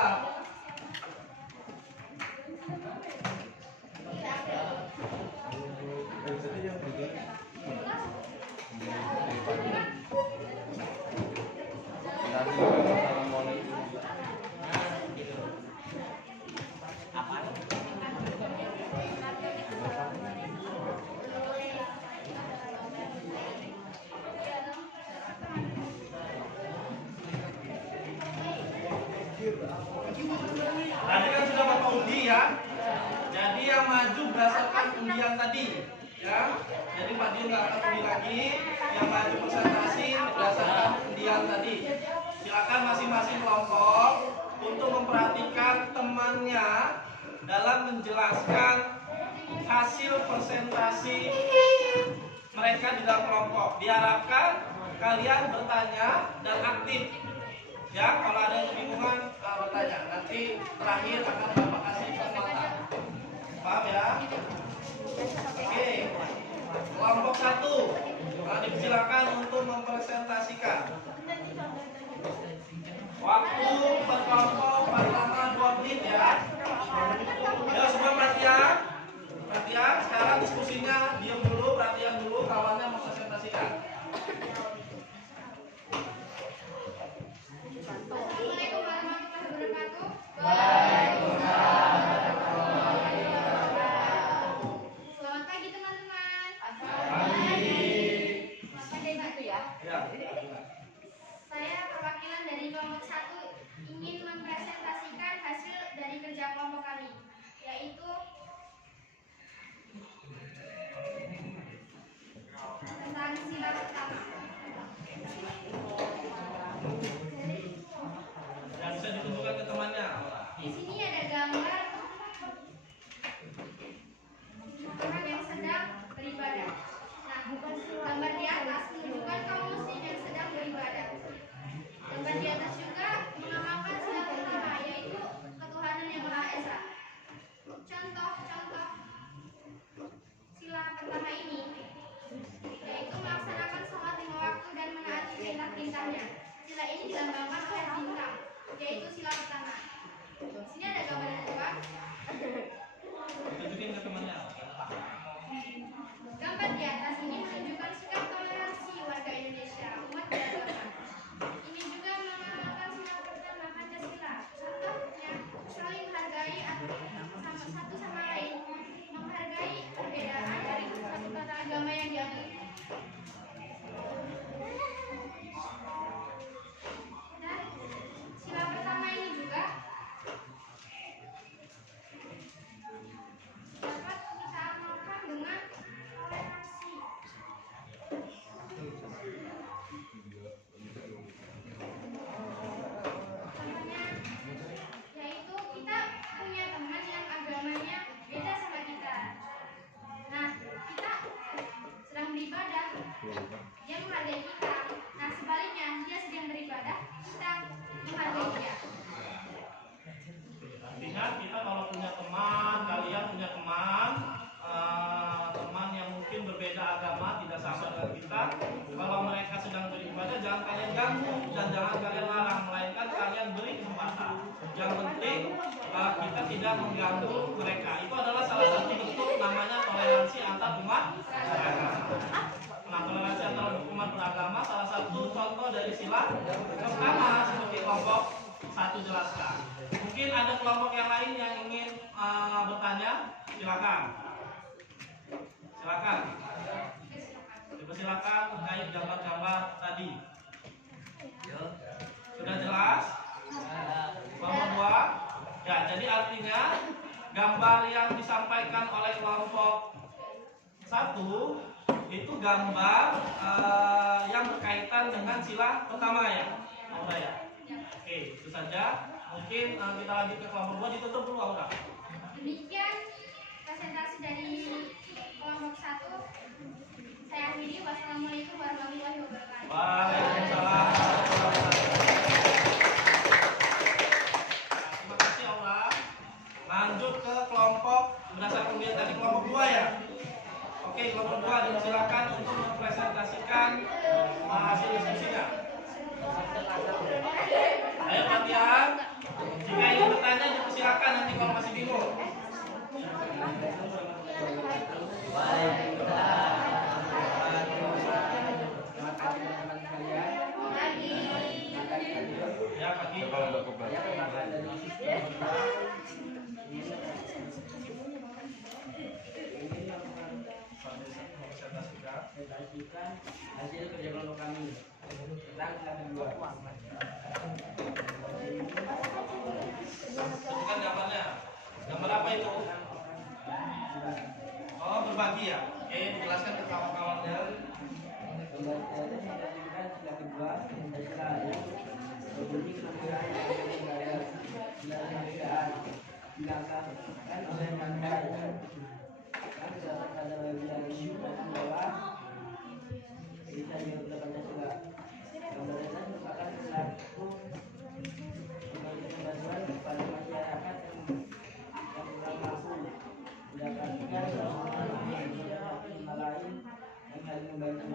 Tadi kan sudah Bapak undi ya. Jadi yang maju berdasarkan undian tadi, ya. Jadi Pak Dio nggak akan undi lagi. Yang maju presentasi berdasarkan undian tadi. Silakan masing-masing kelompok untuk memperhatikan temannya dalam menjelaskan hasil presentasi mereka di dalam kelompok. Diharapkan kalian bertanya dan aktif. Ya, kalau ada yang kebingungan bertanya. Nanti terakhir akan Bapak kasih kesempatan. Paham ya? Oke. Kelompok 1. Dipersilakan untuk mempresentasikan. Waktu per kelompok paling lama 2 menit ya. Ya, semua perhatian. Perhatian. Sekarang diskusinya diam dulu, perhatian dulu. Kawannya mempresentasikan. Assalamualaikum warahmatullahi wabarakatuh. Selamat pagi teman-teman. Selamat pagi Mbak. Ya. Saya perwakilan dari kelompok 1 ingin mempresentasikan hasil dari kerja kelompok kami, yaitu tentang sila pertama. Yang bisa ditunjukkan ke temannya. Di sini ada gambar orang yang sedang beribadah. Nah, gambar di atas menunjukkan kaum muslim yang sedang beribadah. Gambar di atas juga mengamalkan sila pertama, yaitu ketuhanan yang Maha Esa. Contoh-contoh sila pertama ini yaitu melaksanakan sholat 5 waktu dan menaati perintah-perintahnya. Sila ini dilambangkan oleh bintang, yaitu sila pertama. Di sini ada gambar yang kedua. Tunjukin ke temannya. Gambar di atas ini menunjukkan sikap toleransi warga Indonesia, umat beragama. Ini juga mengamalkan sila pertama Pancasila. Contohnya, saling menghargai satu sama lain, menghargai perbedaan dari satu tata agama yang dianut. Dan sila pertama ini juga dapat kita amalkan dengan toleransi. Contohnya, yaitu kita punya teman yang agamanya beda sama kita. Nah, kita sedang beribadah, dia menghargai kita. Nah, sebaliknya, dia sedang beribadah, kita menghargai dia. Artinya kita kalau punya teman, kalian punya teman, teman yang mungkin berbeda agama, tidak sama dengan kita. Kalau mereka sedang beribadah, jangan kalian ganggu dan jangan kalian larang, melainkan kalian beri kesempatan. Yang penting kita tidak mengganggu mereka. Itu adalah salah satu bentuk namanya toleransi antar umat beragama. Nah, toleransi antar umat beragama salah satu contoh dari sila pertama seperti kelompok 1 jelaskan. Mungkin ada kelompok yang lain yang ingin bertanya, silakan. Silakan. Dipersilakan terkait gambar-gambar tadi. Sudah jelas? Kelompok 2. Ya, jadi artinya gambar yang disampaikan oleh kelompok 1 itu gambar yang berkaitan dengan sila pertama ya. Aura ya. Oke, itu saja. Mungkin kita lanjut ke kelompok 2, ditutup dulu Aura. Demikian presentasi dari kelompok satu saya akhiri. Wassalamualaikum warahmatullahi wabarakatuh. Waalaikumsalam. Terima kasih Allah. Lanjut ke kelompok berdasarkan kemudian tadi kelompok 2 ya. Oke, kelompok 2 dipersilakan untuk mempresentasikan hasil diskusinya. Ayo latihan. Jika ingin bertanya dipersilakan nanti kalau masih bingung. Ya, pagi. Hasil kerja kelompok kami tentang sila kedua. Tunjukkan gambarnya. Gambar apa itu? Oh, berbagi ya. Oke, dijelaskan ke kawan-kawannya. Gambar saya menunjukkan sila kedua dan sila yang berbunyi kenegaraan dan negara, sila kenegaraan dilaksanakan oleh mantai yang berdasarkan dalam wilayah dan bawah bisa dilakukan Pancasila. Gambar saya merupakan satu memberikan bantuan kepada masyarakat yang kurang mampu mendapatkan sama lain yang saling membantu.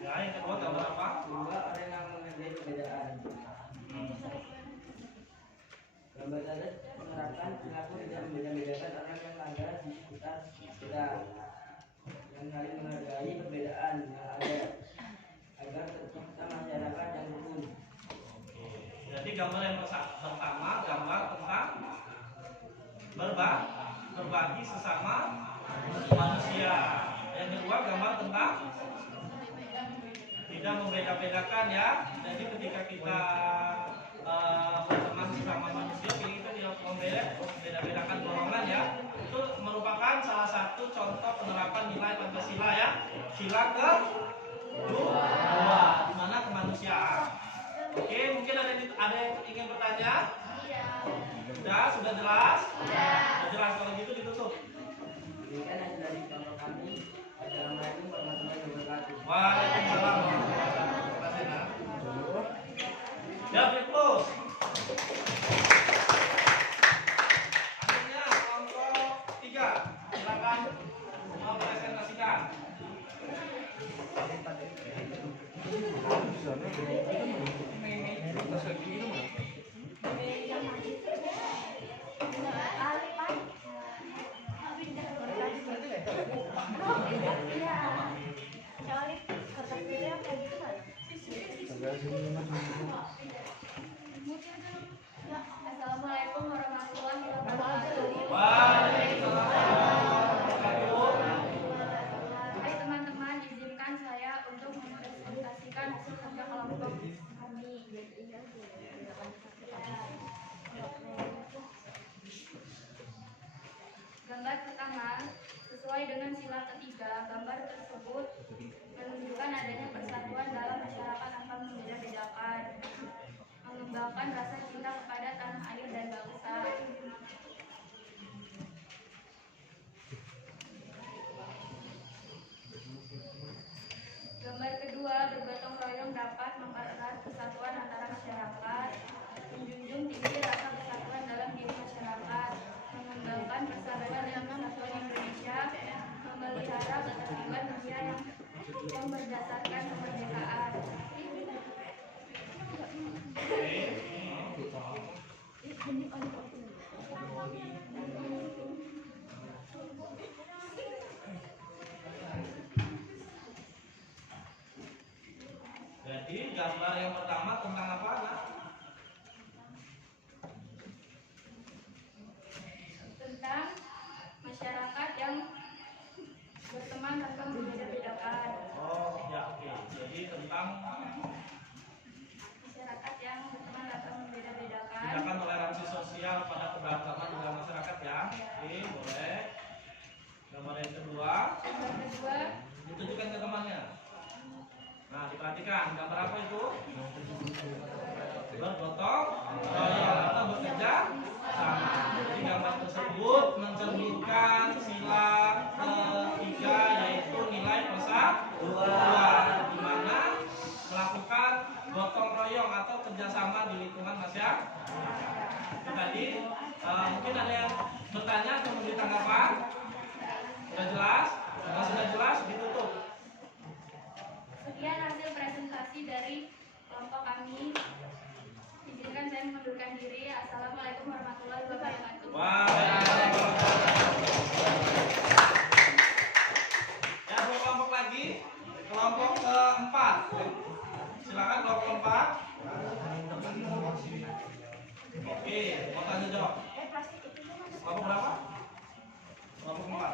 Ya, yang kedua gambar apa? Dua orang yang menghargai perbedaan. Gambar tadi menerapkan perilaku tidak membeda-bedakan orang yang ada di sekitar kita, yang saling menghargai perbedaan yang ada agar tercipta masyarakat yang rukun. Jadi gambar yang pertama gambar tentang berbagi sesama manusia. Yang kedua gambar tentang tidak membeda-bedakan ya. Jadi ketika kita berteman sesama manusia, kita tidak membeda-bedakan golongan ya. Itu merupakan salah satu contoh penerapan nilai Pancasila ya. Sila kedua, di mana kemanusiaan. Oke, mungkin ada yang ingin bertanya? Sudah jelas? Sudah jelas, kalau gitu ditutup. Demikian hasil dari kelompok kami. Assalamualaikum warahmatullahi wabarakatuh. Waalaikumsalam warahmatullahi wabarakatuh. Ya, close. Akhirnya kelompok 3, silakan mempresentasikan. Assalamualaikum warahmatullahi wabarakatuh. Hai teman-teman, izinkan saya untuk mempresentasikan hasil kerja kelompok kami. Gambar pertama, sesuai dengan sila ketiga, gambar tersebut menunjukkan adanya persatuan dalam masyarakat tanpa membeda-bedakan, mengembangkan rasa cinta kepada tanah air dan bangsa. Gambar kedua, bergotong royong dapat mempererat persatuan antara masyarakat, menjunjung tinggi rasa persatuan dalam diri masyarakat, mengembangkan persatuan dan kesatuan Indonesia, memelihara ketertiban dunia yang berdasarkan kemerdekaan. Jadi gambar yang pertama tentang apa, Nak? Tentang masyarakat yang berteman tanpa membeda-bedakan. Oh, ya, oke. Jadi tentang Masyarakat yang berteman tanpa membeda-bedakan. tindakan toleransi sosial pada keberagaman dalam masyarakat ya. Oke, boleh. Gambar yang kedua, Gambar kedua, ditunjukkan ke temannya. Nah, diperhatikan gambar apa itu? Bergotong royong atau bekerja sama. Jadi gambar tersebut mencerminkan sila ketiga yaitu nilai persatuan, di mana melakukan gotong royong atau kerjasama di lingkungan masyarakat. Tadi mungkin ada yang bertanya atau memberi tanggapan? Sudah jelas? Kalau sudah jelas ditutup. Sekian hasil presentasi dari kelompok kami. Izinkan saya mengundurkan diri. Assalamualaikum warahmatullahi wabarakatuh. Ya, kelompok lagi, kelompok keempat. Silakan kelompok keempat. Oke, mau tanya jawab. Kelompok berapa? Kelompok keempat.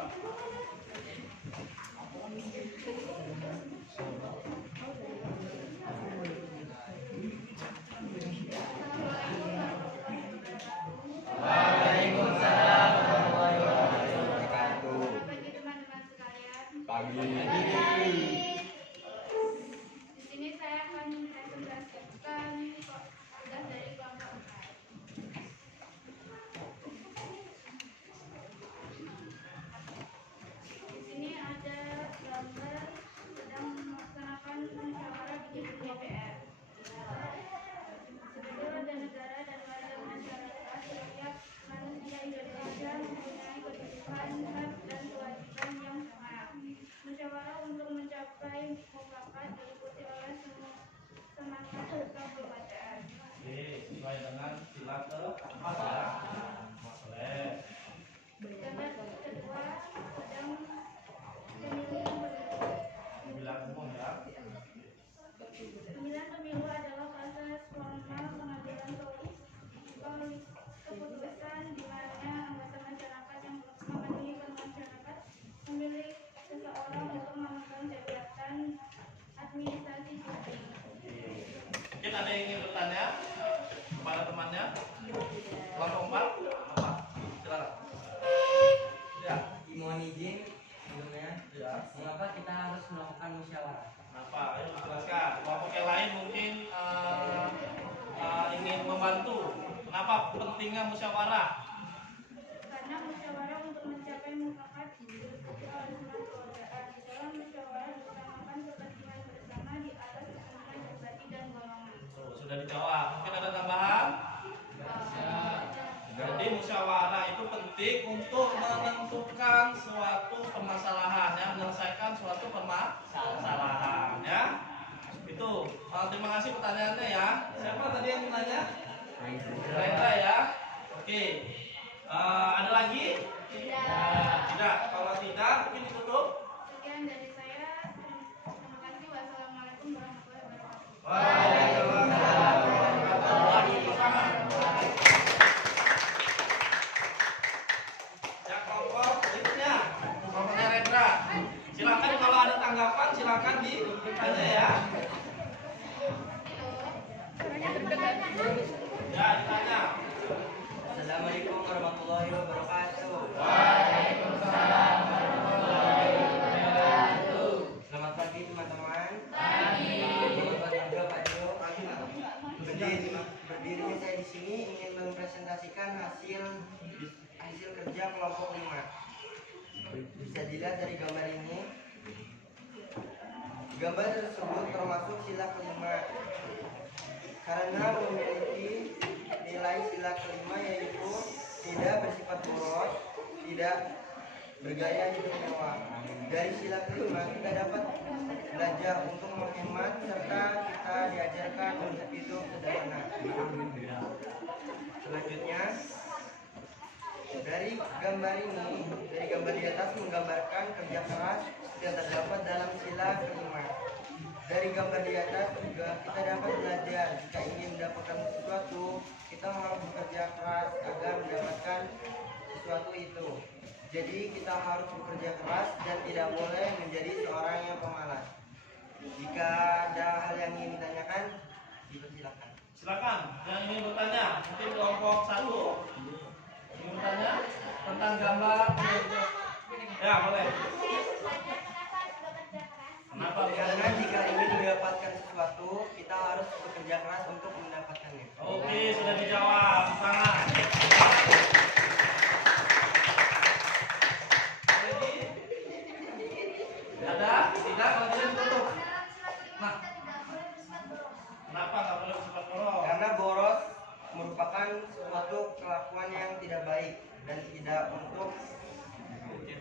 Waalaikumsalam warahmatullahi wabarakatuh. Pagi teman-teman sekalian. Pagi. Di sini saya akan mempresentasikan tugas dari kelompok 4. Di sini ada gambar sedang melaksanakan musyawarah di gedung DPR. Sebagai warga negara dan warga masyarakat, setiap manusia Indonesia mempunyai kedudukan, hak, dan kewajiban yang sama. Musyawarah untuk mencapai mufakat diikuti oleh semua semangat kebudayaan. Oke, sesuai dengan sila keempat ya. Boleh. Gambar kedua sedang pemilihan pemilu. Bilang umum ya. Pemilihan pemilu adalah proses formal pengambilan keputusan di mana anggota masyarakat yang memenuhi kebutuhan masyarakat memilih seseorang untuk memegang jabatan administrasi publik. Mungkin ada yang ingin bertanya kepada temannya? Kelompok 4? Apa? Silakan. Ya. Mohon izin sebelumnya, Ya. mengapa kita harus melakukan musyawarah? Apa? Ayo dijelaskan. Kelompok yang lain mungkin ingin membantu. Kenapa pentingnya musyawarah? Karena musyawarah untuk mencapai mufakat diikuti oleh semua keluargaan. Di dalam musyawarah diutamakan kepentingan bersama di atas kepentingan pribadi dan golongan. Tuh, sudah dijawab. Mungkin ada tambahan? Jadi musyawarah itu penting untuk menentukan suatu permasalahan, ya, menyelesaikan suatu permasalahan, ya. Itu. Terima kasih pertanyaannya ya. Siapa tadi yang bertanya? Rendra ya. Oke. Ada lagi? Tidak. Kalau tidak, mungkin ditutup. Sekian dari saya. Terima kasih. Wassalamualaikum warahmatullahi wabarakatuh. Waalaikumsalam warahmatullahi wabarakatuh. Ya, kelompok berikutnya, kelompoknya Rendra. Silakan kalau ada tanggapan silakan ditanya ya. Ya, ditanya. Assalamualaikum warahmatullahi wabarakatuh. Waalaikumsalam warahmatullahi wabarakatuh. Selamat pagi teman-teman. Selamat pagi juga Pak Jo. Berdirinya saya di sini ingin mempresentasikan hasil kerja kelompok 5. Bisa dilihat dari gambar ini. Gambar tersebut termasuk sila kelima karena memiliki nilai sila kelima yaitu tidak bersifat boros, tidak bergaya hidup mewah. Dari sila kelima kita dapat belajar untuk menghemat serta kita diajarkan untuk hidup sederhana. Selanjutnya dari gambar di atas menggambarkan kerja keras yang terdapat dalam sila kelima. Dari gambar di atas juga kita dapat belajar jika ingin mendapatkan sesuatu kita harus bekerja keras agar mendapatkan sesuatu itu. Jadi kita harus bekerja keras dan tidak boleh menjadi seorang yang pemalas. Jika ada hal yang ingin ditanyakan, dipersilakan. Silakan yang ingin bertanya, mungkin kelompok 1 ingin bertanya tentang gambar. Ya, boleh. Kenapa? Karena jika ingin mendapatkan sesuatu, kita harus bekerja keras untuk mendapatkannya. Oke, sudah dijawab. Tangan. Lagi? Ada? Tidak? Kalau tidak ditutup. Nah, kenapa nggak boleh bersifat boros? Karena boros merupakan suatu kelakuan yang tidak baik dan tidak untuk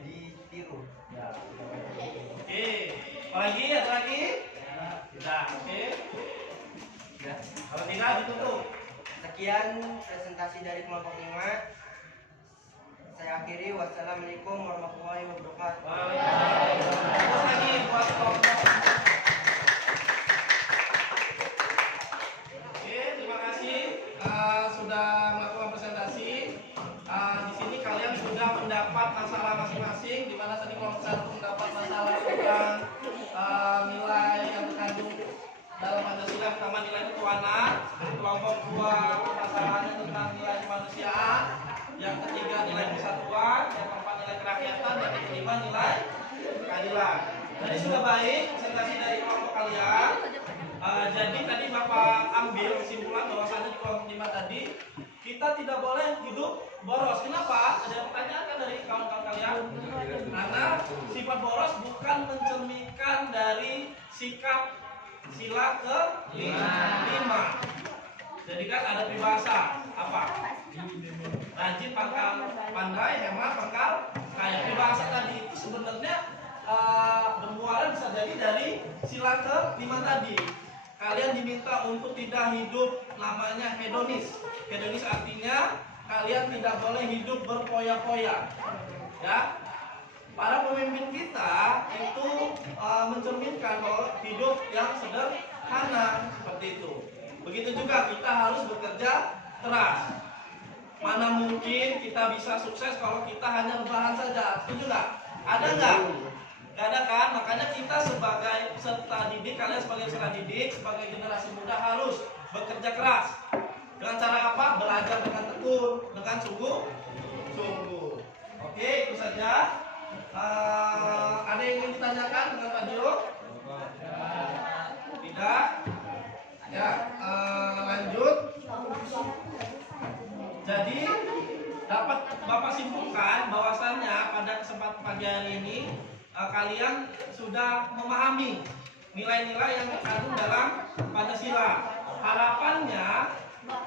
ditiru. Oke. Apa lagi? Ada lagi? Tidak. Oke. Ya. Kalau tidak ditutup. Sekian presentasi dari kelompok 5. Saya akhiri. Wassalamualaikum warahmatullahi wabarakatuh. Waalaikumsalam. Terus lagi buat kelompok. Oke, terima kasih sudah melakukan presentasi. Di sini kalian sudah mendapat masalah masing-masing. Di mana tadi kelompok 1 mendapat masalah tentang nilai yang terkandung dalam Pancasila, pertama nilai ketuhanan. Kelompok 2 masalahnya tentang nilai kemanusiaan. Yang ketiga nilai persatuan. Yang keempat nilai kerakyatan. Dan yang kelima nilai keadilan. Jadi sudah baik presentasi dari kelompok kalian. Jadi tadi Bapak ambil kesimpulan bahwasannya di kelompok 5 tadi kita tidak boleh hidup boros. Kenapa? Ada pertanyaan kan dari kawan-kawan kalian? Karena sifat boros bukan mencerminkan dari sikap sila ke-5. Jadi kan ada peribahasa apa? Rajin pangkal pandai, hemat pangkal kaya. Peribahasa tadi itu sebenarnya bermuara bisa jadi dari sila ke-5 tadi. Kalian diminta untuk tidak hidup namanya hedonis. Hedonis artinya kalian tidak boleh hidup berpoya-poya. Ya. Para pemimpin kita itu mencerminkan bahwa hidup yang sederhana seperti itu. Begitu juga kita harus bekerja keras. Mana mungkin kita bisa sukses kalau kita hanya rebahan saja? Setuju nggak? Ada nggak? Gak ada kan? Makanya kita sebagai peserta didik, kalian sebagai peserta didik, sebagai generasi muda harus bekerja keras. Dengan cara apa? Belajar dengan tekun, dengan sungguh-sungguh. Oke, itu saja. Ada yang ingin ditanyakan dengan Pak Dio? Tidak? Ya, lanjut. Jadi dapat Bapak simpulkan bahwasannya pada kesempatan pagi hari ini kalian sudah memahami nilai-nilai yang terkandung dalam Pancasila. Harapannya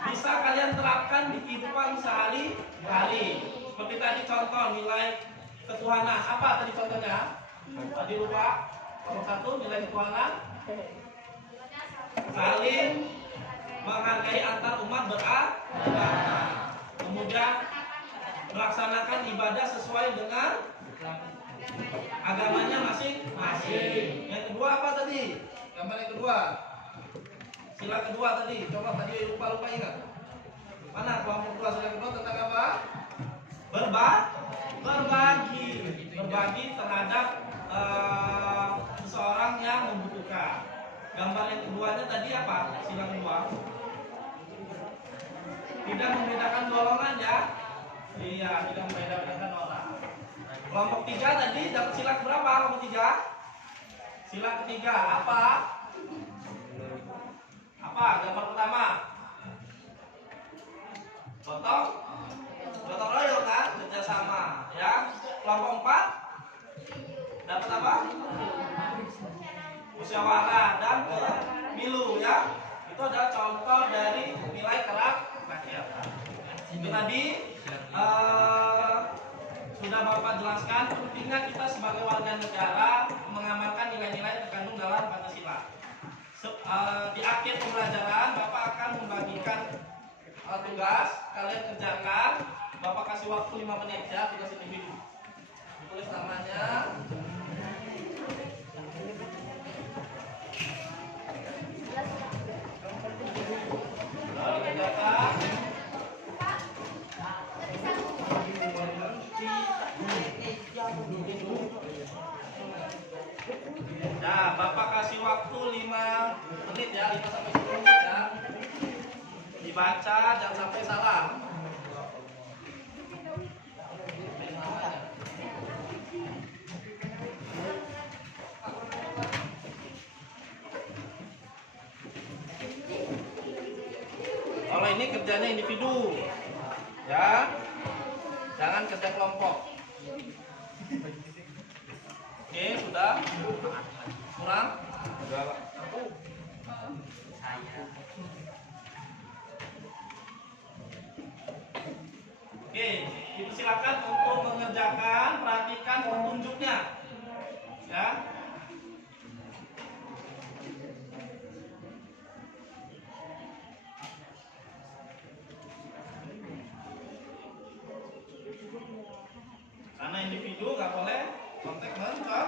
bisa kalian terapkan di kehidupan sehari-hari. Seperti tadi contoh nilai ketuhanan. Apa tadi contohnya? Tadi lupa. Nomor 1 nilai ketuhanan. Saling menghargai antar umat beragama. Kemudian melaksanakan ibadah sesuai dengan agamanya masing-masing. Yang kedua apa tadi? Gambar yang kedua. Sila kedua tadi. Coba tadi lupa ingat. Mana kelompok 2 sila kedua tentang apa? Berbagi. Berbagi terhadap seseorang yang membutuhkan. Gambar yang keduanya tadi apa? Sila kedua. Tidak membedakan golongan ya. Iya, tidak membedakan orang. Kelompok 3 tadi dapat sila berapa? Kelompok 3? Sila ketiga apa? Apa? Gambar pertama. Gotong royong kan? Kerjasama ya. Kelompok 4 dapat apa? Musyawarah dan pemilu ya. Itu adalah contoh dari nilai kerakyatan. Itu tadi sudah Bapak jelaskan pentingnya kita sebagai warga negara mengamalkan nilai-nilai yang terkandung dalam Pancasila. Di akhir pembelajaran Bapak akan membagikan tugas, kalian kerjakan. Bapak kasih waktu 5 menit ya, tugas individu. Tulis namanya. Lalu dikerjakan. Nah, Bapak kasih waktu 5 menit ya, 5 sampai 10 menit ya. Dibaca, jangan sampai salah. ini kerjanya individu, ya, jangan kerja kelompok. Oke, sudah kurang? Sudah, Pak. Oke, dipersilakan untuk mengerjakan, perhatikan petunjuknya, ya. Karena individu nggak boleh kontak mentor.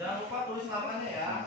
Jangan lupa tulis namanya ya.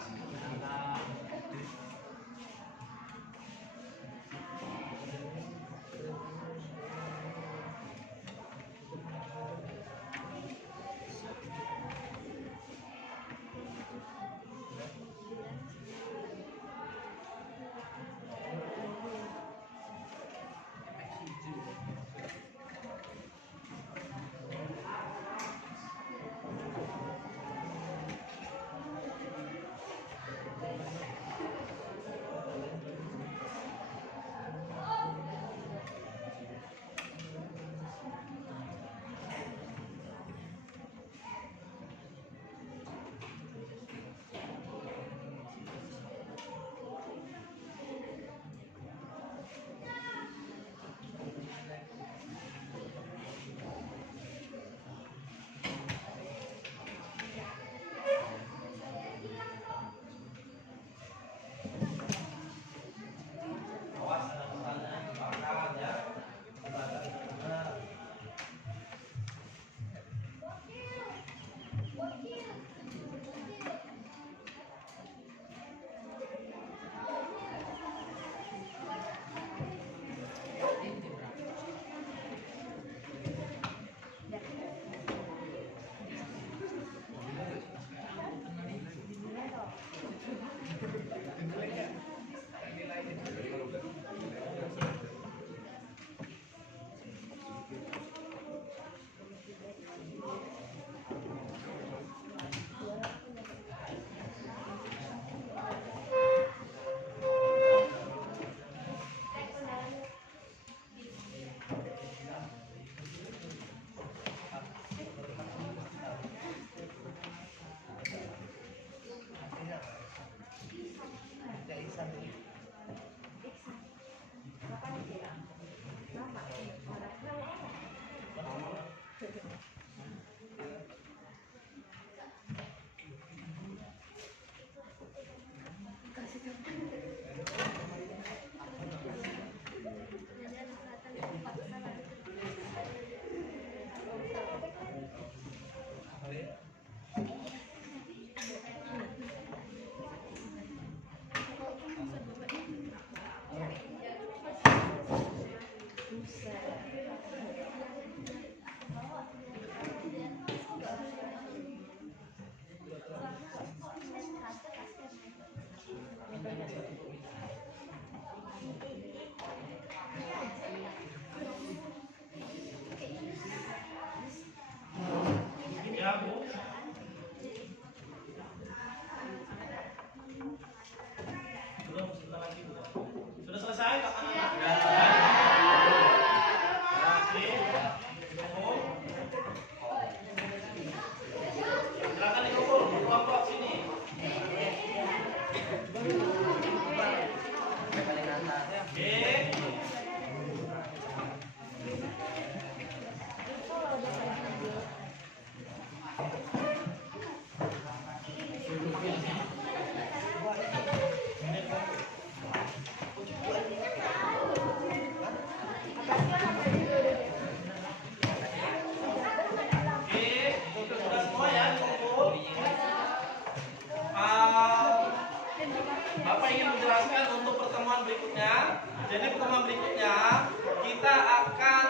Jadi pertemuan berikutnya kita akan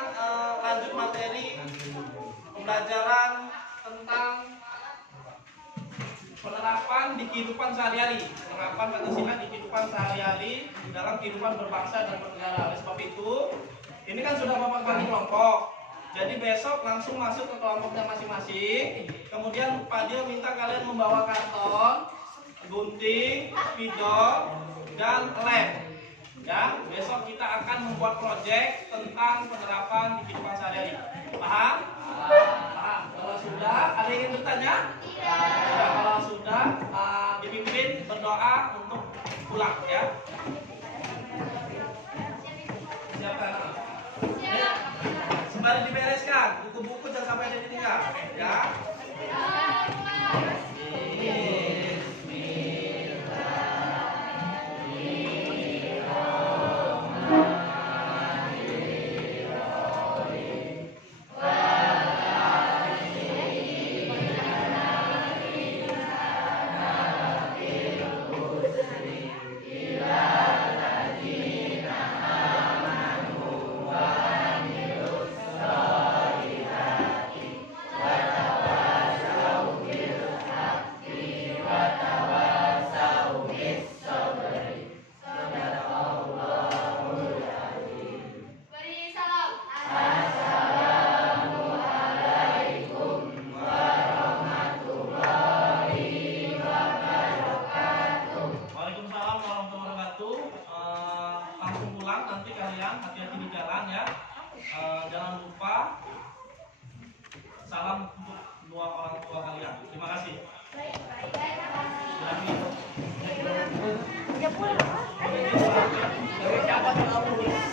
lanjut materi pembelajaran tentang penerapan di kehidupan sehari-hari, penerapan Pancasila di kehidupan sehari-hari dalam kehidupan berbangsa dan bernegara. Oleh sebab itu, ini kan sudah Bapak bagi kelompok. Jadi besok langsung masuk ke kelompoknya masing-masing. Kemudian Pak Dio minta kalian membawa karton, gunting, spidol, dan lem. Ya, besok kita akan membuat proyek tentang penerapan di kehidupan sehari-hari. Paham? Paham. Kalau sudah, ada yang ingin bertanya? Ya, kalau sudah, dipimpin berdoa untuk pulang ya. Siapkan. Ya. Sembari dibereskan, buku-buku jangan sampai ada ditinggal. Ya. Beri salam. Waalaikumsalam warahmatullahi wabarakatuh. Langsung pulang nanti kalian, hati-hati di jalan ya. Jangan lupa salam untuk dua orang tua kalian. Terima kasih. Baik. Siapa tuh kamu?